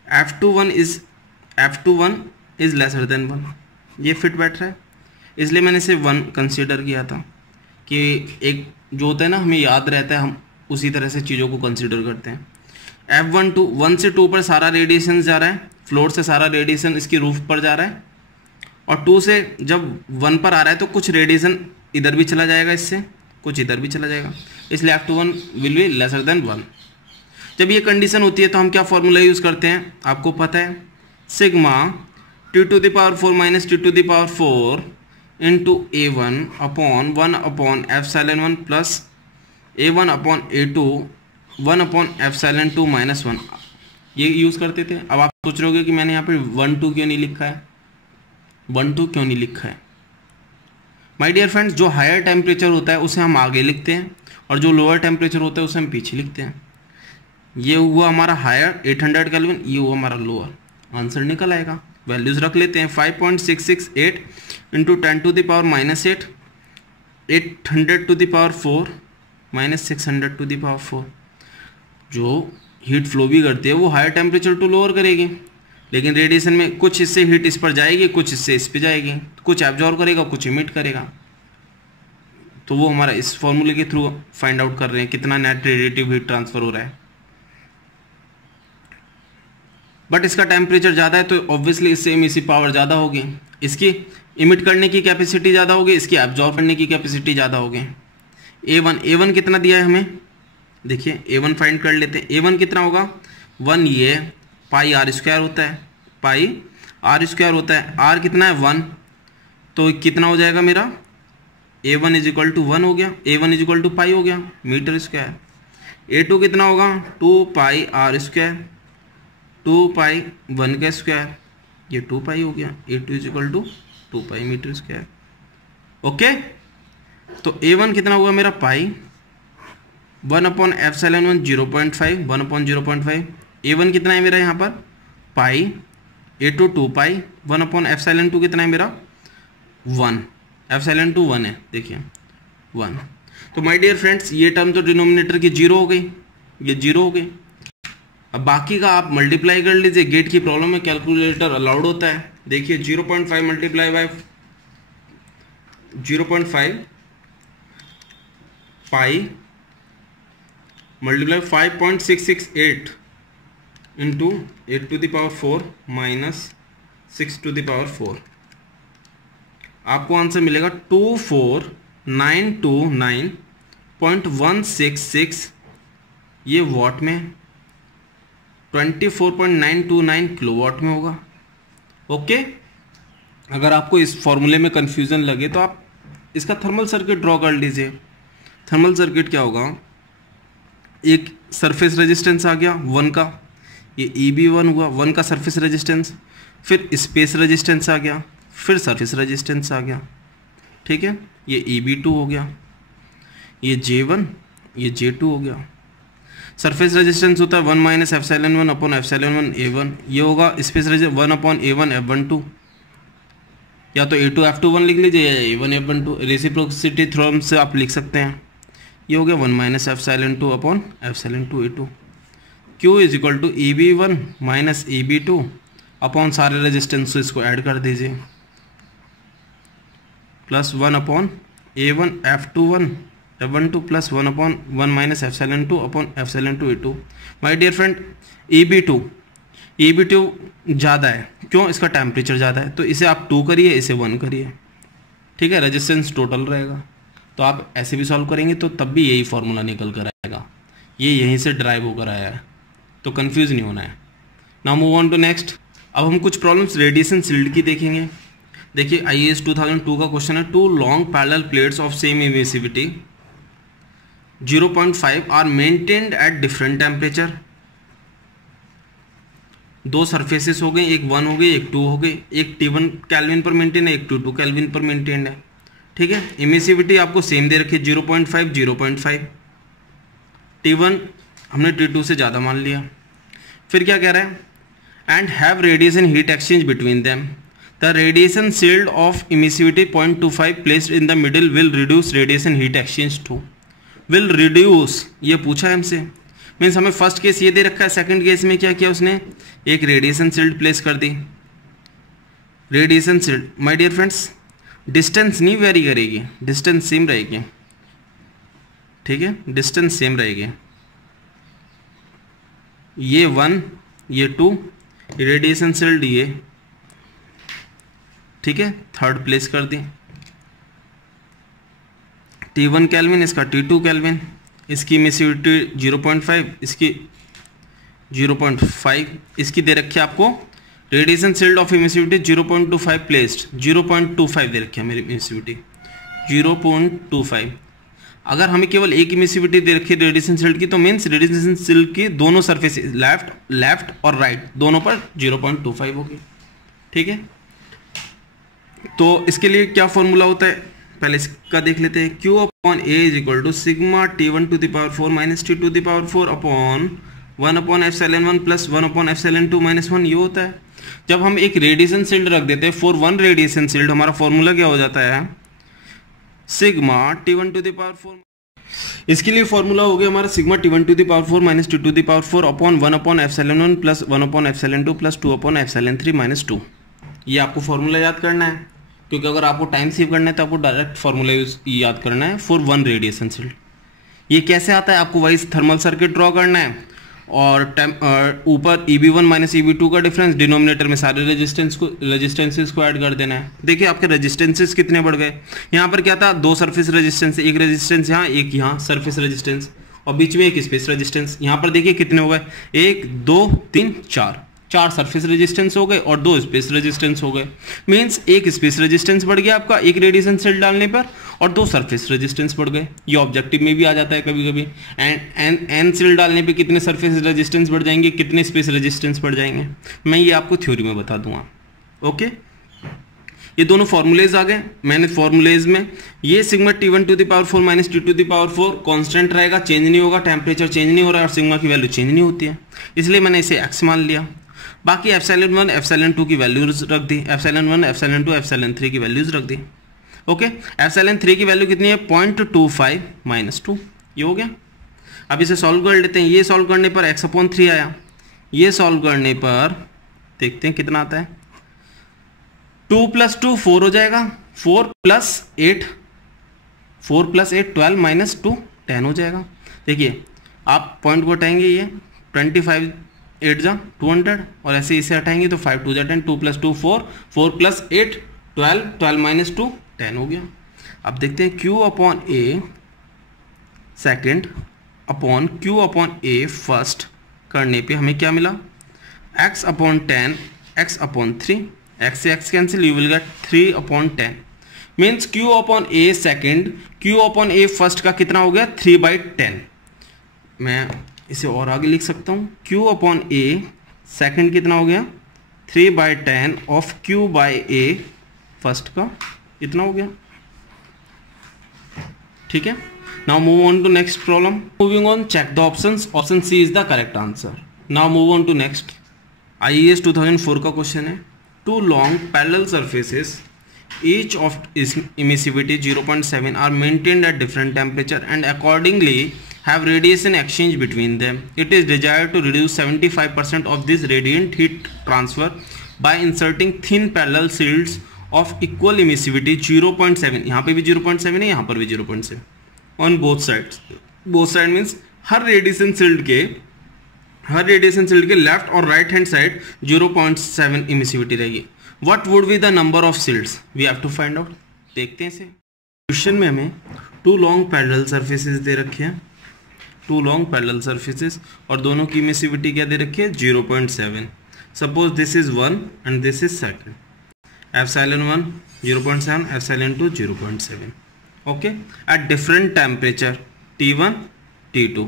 F21 is lesser than 1, ये फिट बैठ रहा है, इसलिए मैंने इसे 1 कंसीडर किया था कि एक जो होता है ना हमें याद रहता है, हम उसी तरह से चीज़ों को कंसीडर करते हैं। F1 2, 1 से 2 पर सारा रेडिएशन जा रहा है, फ्लोर से सारा रेडिएशन इसकी रूफ पर जा रहा है, और 2 से जब 1 पर आ रहा है तो कुछ रेडिएशन इधर भी चला जाएगा, इससे कुछ इधर भी चला जाएगा, इसलिए F21 will be lesser than 1। जब ये कंडीशन होती है तो हम क्या फॉर्मूला यूज़ करते हैं, आपको पता है, sigma T⁴ minus T⁴ into A1 upon 1 upon ε1 plus A1 upon A2 1 upon ε2 minus 1, ये यूज़ करते थे। अब आप सोच रहे होगे कि मैंने यहाँ पे 1 2 क्यों नहीं लिखा है, 1 2 क्यों नहीं लिखा है। माय डियर फ्रेंड्स, जो हायर टेम्परेचर होता है उसे हम आगे लिखते हैं और जो लोअर टेम्परेचर होता है उसे हम पीछे लिखते हैं। ये हुआ हमारा हायर 800 केल्विन, ये हुआ हमारा लोअर, आंसर निकल आएगा। वैल्यूज रख लेते हैं, 5.668 इंटू 10⁻⁻8 800⁴ माइनस 600⁴। जो हीट फ्लो भी करती है वो हायर टेम्परेचर टू लोअर करेगी, लेकिन रेडिएशन में कुछ इससे हीट इस पर जाएगी, कुछ इससे इस पर जाएगी, कुछ एब्जॉर्ब करेगा, कुछ इमिट करेगा। तो वो हमारा इस फॉर्मूले के थ्रू फाइंड आउट कर रहे हैं कितना नेट रेडिएटिव हीट ट्रांसफर हो रहा है। बट इसका टेम्परेचर ज़्यादा है तो ऑब्वियसली इससे इमिसिव पावर ज़्यादा होगी, इसकी इमिट करने की कैपेसिटी ज़्यादा होगी, इसकी एब्जॉर्ब करने की कैपेसिटी ज़्यादा होगी। A1 कितना दिया है हमें, देखिए A1 फाइंड कर लेते हैं। A1 कितना होगा, 1, ये पाई आर स्क्वायर होता है, पाई आर स्क्वायर होता है, आर कितना है 1, तो कितना हो जाएगा मेरा A1 इज इक्वल टू 1 हो गया, A1 इज इक्वल टू पाई हो गया मीटर स्क्वायर। A2 कितना होगा 2 पाई आर स्क्वायर, 2 पाई 1 का स्क्वायर, ये 2 पाई हो गया, A2 is equal to 2 pi metre square. Okay, तो A1 कितना हुआ मेरा पाई, 1 अपॉन ε1 0.5, 1 अपॉन 0.5, A1 कितना है मेरा यहाँ पर पाई, A2 2 पाई, 1 अपॉन ε2 कितना है मेरा 1, ε2 1 है, देखिए 1। तो माय डियर फ्रेंड्स, ये टर्म तो डिनोमिनेटर की 0 हो गई, ये 0 हो गई। अब बाकी का आप मल्टीप्लाई कर लीजिए, गेट की प्रॉब्लम में कैलकुलेटर अलाउड होता है। देखिए 0.5 multiply by 0.5 pi multiply 5.668 into 8⁴ minus 6⁴। आपको आंसर मिलेगा 24929.166, ये वॉट में 24.929 किलोवाट में होगा। ओके, अगर आपको इस फॉर्मूले में कंफ्यूजन लगे तो आप इसका थर्मल सर्किट ड्रॉ कर लीजिए। थर्मल सर्किट क्या होगा, एक सरफेस रेजिस्टेंस आ गया 1 का, ये EB1 हुआ 1 का सरफेस रेजिस्टेंस, फिर स्पेस रेजिस्टेंस आ गया, फिर सरफेस रेजिस्टेंस आ गया, ठीक है, ये EB2 हो गया, ये J1, ये J2 हो गया। सरफेस रेजिस्टेंस होता है 1 माइनस ε1 अपॉन ε1 A1, ये होगा space resistance 1 upon A1 F12, या तो A2 F21 लिख लीजिए या A1 F12, रेसिप्रोसिटी थ्योरम से आप लिख सकते हैं। ये हो गया 1 minus ε2 upon ε2 A2। Q is equal to EB1 minus EB2 upon सारे रेजिस्टेंस इसको ऐड कर दीजिए, plus 1 upon A1 F21 F12 plus 1 upon 1 minus ε2 upon ε2 A2। My dear friend, EB2 ज़्यादा है, क्यों, इसका टेम्परेचर ज़्यादा है, तो इसे आप 2 करिए, इसे 1 करिए, ठीक है, रेजिस्टेंस टोटल रहेगा। तो आप ऐसे भी सॉल्व करेंगे तो तब भी यही फॉर्मूला निकल कर आएगा, ये यहीं से ड्राइव होकर आया है, तो कंफ्यूज नहीं होना है। Now move on to next. अब हम कुछ प्रॉब्लम्स रेडिएशन शील्ड की देखेंगे। देखिए IAS 2002 का क्वेश्चन है, 2 long parallel plates of same emissivity 0.5 are maintained at different temperature. 2 surfaces हो गई, एक 1 हो गई, एक 2 हो गई, एक T1 केल्विन पर मेंटेन है, एक T2 केल्विन पर मेंटेन्ड है, ठीक है। इमिसिविटी आपको सेम दे रखी है 0.5 0.5, T1 हमने T2 से ज़्यादा मान लिया। फिर क्या कह रहा है, and have radiation heat exchange between them, the radiation shield of emissivity 0.25 placed in the middle will reduce radiation heat exchange to, will reduce, ये पूछा है हमसे, मीन्स हमें फर्स्ट केस ये दे रखा है, सेकंड केस में क्या किया उसने, एक रेडिएशन शील्ड प्लेस कर दी। Radiation shield my dear friends, distance नहीं वेरी करेगी, डिस्टेंस सेम रहेगी, ठीक है, डिस्टेंस सेम रहेगी। ये 1, ये 2, रेडिएशन शील्ड ये, ठीक है, थर्ड प्लेस कर दें। T1 केल्विन, इसका T2 केल्विन, इसकी इमिसिविटी 0.5, इसकी 0.5, इसकी दे रखी है आपको radiation shield of emissivity 0.25 placed, 0.25 दे रखी है मेरी इमिसिविटी 0.25। अगर हमें केवल एक इमिसिविटी दे रखी है रेडिएशन शील्ड की, तो मीन्स रेडिएशन शील्ड की दोनों सरफेस लेफ्ट और राइट दोनों पर 0.25 होगी, ठीक है। तो इसके लिए क्या फॉर्मूला होता है, पहले इसका देख लेते हैं। Q upon A is equal to sigma T1 to the power 4 minus T2 the power 4 upon 1 upon epsilon 1 plus 1 upon epsilon 2 minus 1, ये होता है। जब हम एक रेडिएशन शील्ड रख देते हैं फॉर 1 रेडिएशन शील्ड, हमारा फॉर्मूला क्या हो जाता है, sigma T1 to the power 4। इसके लिए फॉर्मूला हो गया हमारा sigma T1 to the power 4 minus T2 the power 4 upon 1 upon epsilon 1 plus 1 upon epsilon 2 plus 2 upon epsilon 3 minus 2। ये आपको फॉर्मूला याद करना है, क्योंकि अगर आपको टाइम सेव करना है तो आपको डायरेक्ट फॉर्मूला याद करना है फॉर 1 रेडिएशन शील्ड। ये कैसे आता है, आपको वही थर्मल सर्किट ड्रॉ करना है और ऊपर EB1 माइनस EB2 का डिफरेंस, डिनोमिनेटर में सारे रेजिस्टेंसेस को ऐड कर देना है। देखिए आपके रेजिस्टेंसेस कितने बढ़ गए, यहाँ पर क्या था, 2 सरफेस रेजिस्टेंस, एक रेजिस्टेंस यहाँ, एक यहाँ सरफेस रेजिस्टेंस, और बीच में एक स्पेस रेजिस्टेंस। यहाँ पर देखिए कितने हो गए, 1 2 3 4 सरफेस रेजिस्टेंस हो गए और 2 स्पेस रेजिस्टेंस हो गए। मींस एक स्पेस रेजिस्टेंस बढ़ गया आपका एक रेडिएशन शील्ड डालने पर, और 2 सरफेस रेजिस्टेंस बढ़ गए। ये ऑब्जेक्टिव में भी आ जाता है कभी कभी, एन शील्ड डालने पे कितने सरफेस रेजिस्टेंस बढ़ जाएंगे, कितने स्पेस रेजिस्टेंस बढ़ जाएंगे, मैं ये आपको थ्योरी में बता दूंगा। ओके, ये दोनों फॉर्मूलेज आ गए। मैंने फॉर्मूलेज में ये sigma T1 to the power 4 minus T2 the power 4 constant रहेगा, चेंज नहीं होगा, टेम्परेचर चेंज नहीं हो रहा है और सिग्मा की वैल्यू चेंज नहीं होती है, इसलिए मैंने इसे x मान लिया। बाकी एप्सिलॉन 1 एप्सिलॉन 2 की वैल्यूज रख दी, एप्सिलॉन 1 एप्सिलॉन 2 एप्सिलॉन 3 की वैल्यूज रख दी। ओके, एप्सिलॉन 3 की वैल्यू कितनी है, 0.25 माइनस 2, ये हो गया। अब इसे सॉल्व कर लेते हैं। ये सॉल्व करने पर x अपॉन 3 आया, ये सॉल्व करने पर देखते हैं कितना आता है, 2 प्लस 2 4 हो जाएगा, 4 प्लस 8 12 माइनस 2 10 हो जाएगा। देखिए आप पॉइंट को हटाएंगे, ये 25 8 जा 200 और ऐसे इसे हटाएंगे तो 5 2 जा 10, 2 प्लस 2 4, 4 प्लस 8 12 माइनस 2 10 हो गया। अब देखते हैं Q upon A second upon Q upon A first करने पे हमें क्या मिला, x upon 10 x upon 3, x से x cancel, you will gate 3 upon 10। Means Q upon A second Q upon A first का कितना हो गया, 3/10। मैं इसे और आगे लिख सकता हूँ, Q अपॉन A सेकेंड कितना हो गया, 3/10 of Q by A first का इतना हो गया, ठीक है। Now move on to next problem. Moving on, check the options, option C is the correct answer. Now move on to next. IAS 2004 का क्वेश्चन है, 2 long parallel surfaces each of its emissivity 0.7 are maintained at different temperature and accordingly have radiation exchange between them. It is desired to reduce 75% of this radiant heat transfer by inserting thin parallel shields of equal emissivity 0.7, यहाँ पे भी 0.7 है, यहाँ पर भी 0.7 on both sides. both side means her radiation shield के left और right hand side 0.7 emissivity रहेगी। What would be the number of shields? We have to find out. देखते हैं इसे। क्वेश्चन में हमें 2 लॉन्ग पैरेलल सर्फेसेस दे रखे हैं, 2 लॉन्ग पैरेलल सर्फेसेस, और दोनों की इमिसिविटी क्या दे रखी है, 0.7। Suppose this is 1 and this is second, epsilon 1 0.7, epsilon 2 0.7। Okay, at different temperature T1 T2।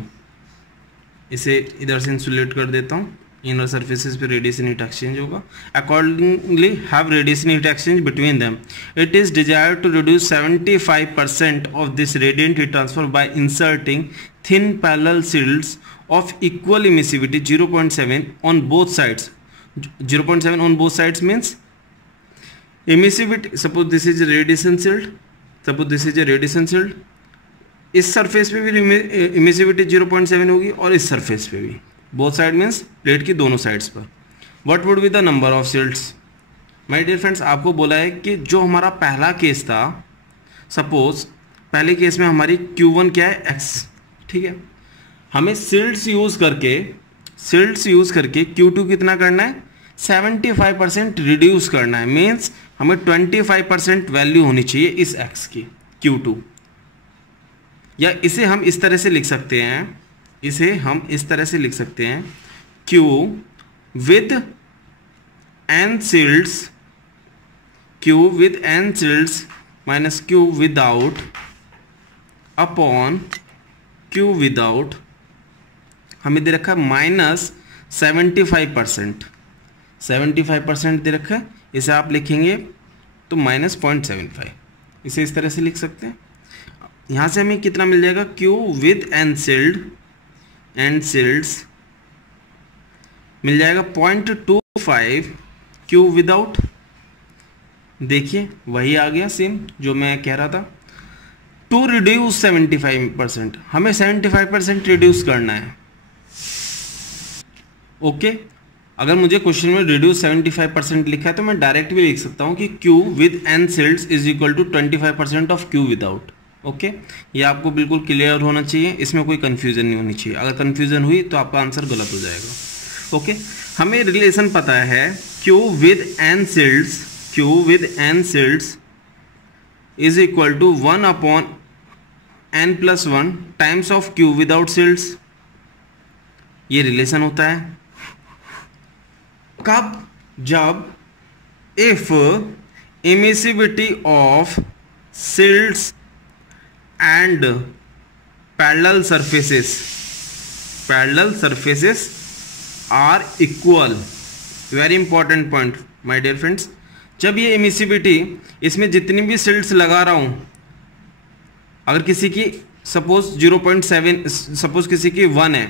इसे इधर से इंसुलेट कर देता हूँ, इनर सर्फेसेस पे रेडिएशन हीट एक्सचेंज होगा। Accordingly have radiation heat exchange between them. It is desired to reduce 75% of this radiant heat transfer by inserting thin parallel shields of equal emissivity 0.7 on both sides. 0.7 on both sides means emissivity, suppose this is radiation shield, इस surface पे भी emissivity 0.7 होगी और इस surface पे भी, both side means plate की दोनों साइड्स पर। What would be the number of shields. My dear friends, आपको बोला है कि जो हमारा पहला केस था, सपोज पहले केस में हमारी Q1 क्या है, x, ठीक है। हमें शील्ड्स यूज करके सिल्ड्स यूज करके Q2 कितना करना है, 75% रिड्यूस करना है। मीन्स हमें 25% वैल्यू होनी चाहिए इस x की Q2, या इसे हम इस तरह से लिख सकते हैं, इसे हम इस तरह से लिख सकते हैं Q with n shields, Q with n shields minus Q without upon Q without, हमें दे रखा है माइनस 75%, 75% दे रखा है, इसे आप लिखेंगे तो माइनस 0.75, इसे इस तरह से लिख सकते हैं। यहाँ से हमें कितना मिल जाएगा, Q with n shields मिल जाएगा 0.25, Q विदाउट, देखिए वही आ गया सेम जो मैं कह रहा था। टू रिड्यूस 75%, हमें 75% रिड्यूस करना है। ओके, अगर मुझे क्वेश्चन में रिड्यूस 75% लिखा है तो मैं डायरेक्ट भी लिख सकता हूँ कि Q with n shields is equal to 25% of Q without. Okay, ये आपको बिल्कुल क्लियर होना चाहिए, इसमें कोई कंफ्यूजन नहीं होनी चाहिए। अगर कंफ्यूजन हुई तो आपका आंसर गलत हो जाएगा। ओके, हमें रिलेशन पता है Q with n shields is equal to 1 upon n plus 1 times of Q without shields, ये रिलेशन होता है। कब, जब if emissivity of shields and parallel surfaces are equal, very important point my dear friends। जब ये emissivity, इसमें जितनी भी शिल्ड्स लगा रहा हूं, अगर किसी की सपोज 0.7, सपोज किसी की 1 है,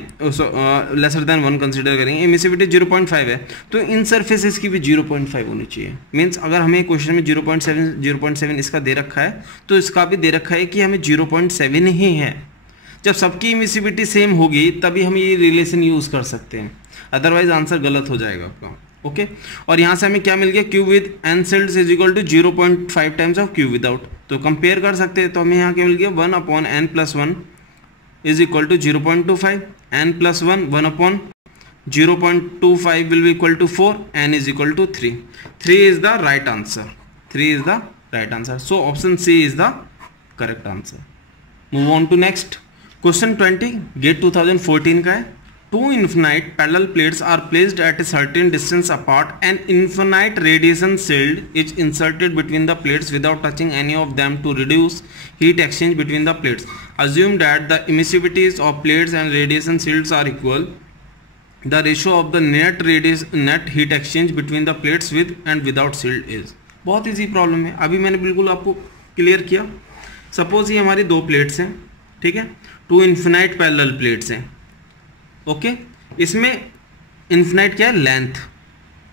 लेसर देन 1 कंसिडर करेंगे, इमिसिविटी 0.5 है, तो इन सरफेसेस की भी 0.5 होनी चाहिए। मीन्स अगर हमें क्वेश्चन में 0.7 इसका दे रखा है तो इसका भी दे रखा है कि हमें 0.7 ही है। जब सबकी इमिसिविटी सेम होगी तभी हम ये रिलेशन यूज कर सकते हैं, अदरवाइज आंसर गलत हो जाएगा आपका। ओके, और यहाँ से हमें क्या मिल गया, Q with n shields is equal to 0.5 times of Q without, तो कंपेयर कर सकते हैं। तो हमें यहाँ क्या मिल गया, 1 upon n plus 1 is equal to 0.25, n plus 1 upon 0.25 will be equal to 4, n is equal to 3। 3 is the right answer, 3 is the right answer. So option C is the correct answer. Move on to next question 20, GATE 2014 का है। Two infinite parallel plates are placed at a certain distance apart. An infinite radiation shield is inserted between the plates without touching any of them to reduce heat exchange between the plates. Assume that the emissivities of plates and radiation shields are equal. The ratio of the net heat exchange between the plates with and without shield is. बहुत easy problem है, अभी मैंने बिल्कुल आपको clear किया। Suppose ये हमारी दो प्लेट्स हैं, ठीक है, टू इन्फिनाइट पैरेलल प्लेट्स हैं। ओके, इसमें इन्फिनाइट क्या है, लेंथ,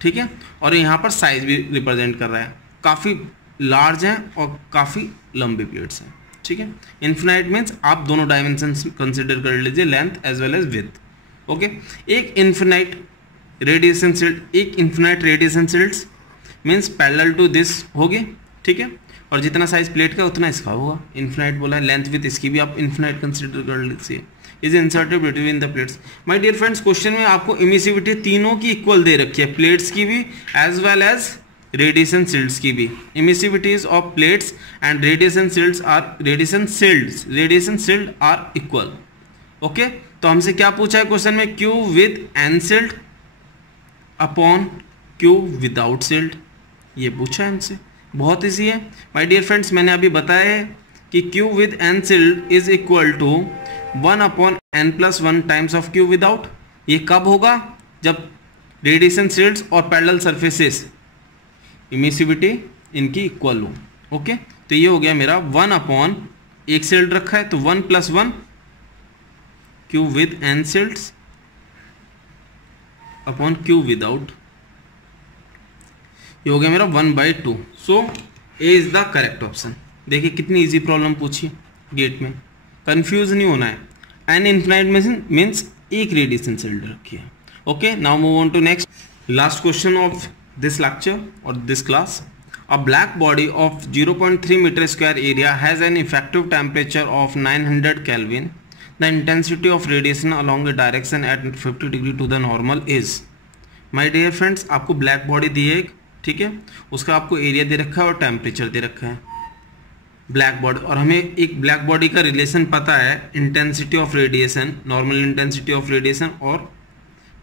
ठीक है, और यहाँ पर साइज भी रिप्रेजेंट कर रहा है। काफ़ी लार्ज हैं और काफ़ी लंबी प्लेट्स हैं, ठीक है। इन्फिनाइट मीन्स आप दोनों डायमेंशन कंसिडर कर लीजिए, length as well as width. Okay, एक infinite radiation shields means parallel to this होगी, ठीक है, और जितना साइज प्लेट का उतना इसका होगा। इन्फिनाइट बोला है, लेंथ विथ इसकी भी आप इन्फिनाइट कंसिडर कर लीजिए। Is inserted between the plates. My dear friends, question में आपको इमिसिविटी तीनों की इक्वल दे रखी है, प्लेट्स की भी as well as radiation shields की भी। Emissivities of plates and radiation shield are equal. Okay, तो हमसे क्या पूछा है क्वेश्चन में, Q with n shield upon Q without shield, ये पूछा है हमसे। बहुत ईजी है माय डियर फ्रेंड्स, मैंने अभी बताया है कि Q with n shield is equal to 1 upon n plus 1 times of Q without. ये कब होगा, जब रेडिएशन शील्ड्स और पैरेलल सरफेसेस इमिसिविटी इनकी इक्वल हो। ओके, तो ये हो गया मेरा 1 अपॉन, एक शील्ड रखा है तो 1 plus 1 Q with n shields upon Q without, ये हो गया मेरा 1/2। So A is the correct option. देखिए कितनी इजी प्रॉब्लम पूछी गेट में, कंफ्यूज नहीं होना है। एन इन्फिनाइट मीन्स एक रेडिएशन शील्ड रखी है। Okay, now move on to next last question of this lecture और this class. A black body of 0.3 metre square area has an effective temperature of 900 Kelvin. The intensity of radiation along a direction at 50 degree to the normal is. My dear friends, आपको black body दी है एक, ठीक है, उसका आपको area दे रखा है और टेम्परेचर दे रखा है ब्लैक बॉडी, और हमें एक ब्लैक बॉडी का रिलेशन पता है intensity of radiation, normal intensity of radiation और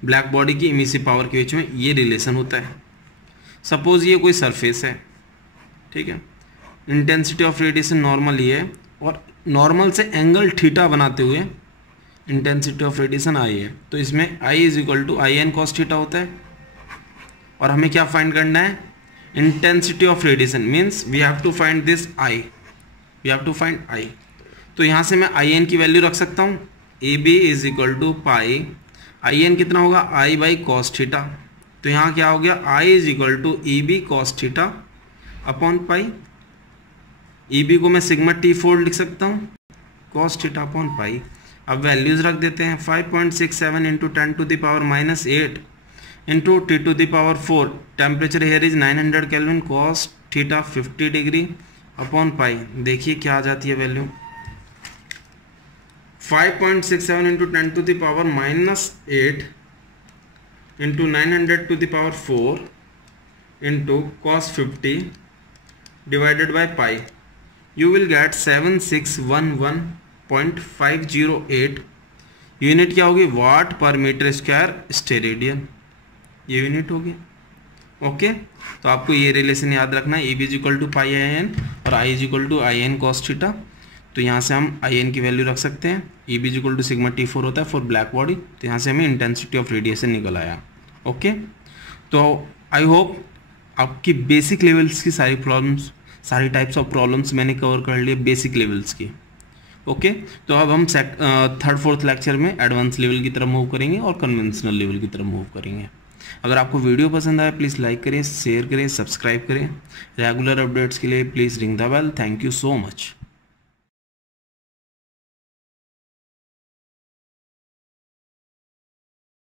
ब्लैक बॉडी की इमिसिव पावर के बीच में ये रिलेशन होता है। सपोज ये कोई सरफेस है, ठीक है, इंटेंसिटी ऑफ रेडिएशन नॉर्मल ये है और नॉर्मल से एंगल थीटा बनाते हुए इंटेंसिटी ऑफ रेडिएशन आई है, तो इसमें I is equal to I n cos theta होता है। और हमें क्या फाइंड करना है, intensity of radiation, means we have to find this I, we have to find I. तो यहाँ से मैं आई एन की वैल्यू रख सकता हूँ, A B is equal to pi, I N कितना होगा आई बाई कॉस थीटा, तो यहाँ क्या हो गया I is equal to E B cos theta upon pi. E B को मैं सिग्मा टी फोल्ड लिख सकता हूँ कॉस थीटा अपॉन पाई। अब वैल्यूज रख देते हैं, 5.67 into 10 to the power -8 into T to the power 4, temperature here is 900 kelvin, cos theta 50 degree upon pi. देखिए क्या आ जाती है value, 5.67 into 10 to the power -8 into 900 to the power 4 into cos 50 divided by pi, you will get 7611.508 unit क्या होगी, watt per metre square steradian, ये unit होगी। Okay, तो आपको ये रिलेशन याद रखना है, E B is equal to pi I n और I is equal to I n cos theta. तो यहाँ से हम आई एन की वैल्यू रख सकते हैं, E B is equal to sigma T 4 होता है फॉर ब्लैक बॉडी, तो यहाँ से हमें इंटेंसिटी ऑफ रेडिएशन निकल आया। ओके, तो आई होप आपकी बेसिक लेवल्स की सारी प्रॉब्लम्स, सारी टाइप्स ऑफ प्रॉब्लम्स मैंने कवर कर लिए बेसिक लेवल्स की। ओके, तो अब हम थर्ड फोर्थ लेक्चर में एडवांस लेवल की तरफ मूव करेंगे और कन्वेंशनल लेवल की तरफ मूव करेंगे। अगर आपको वीडियो पसंद आए प्लीज़ लाइक करें, शेयर करें, सब्सक्राइब करें। रेगुलर अपडेट्स के लिए please ring the bell. Thank you so much.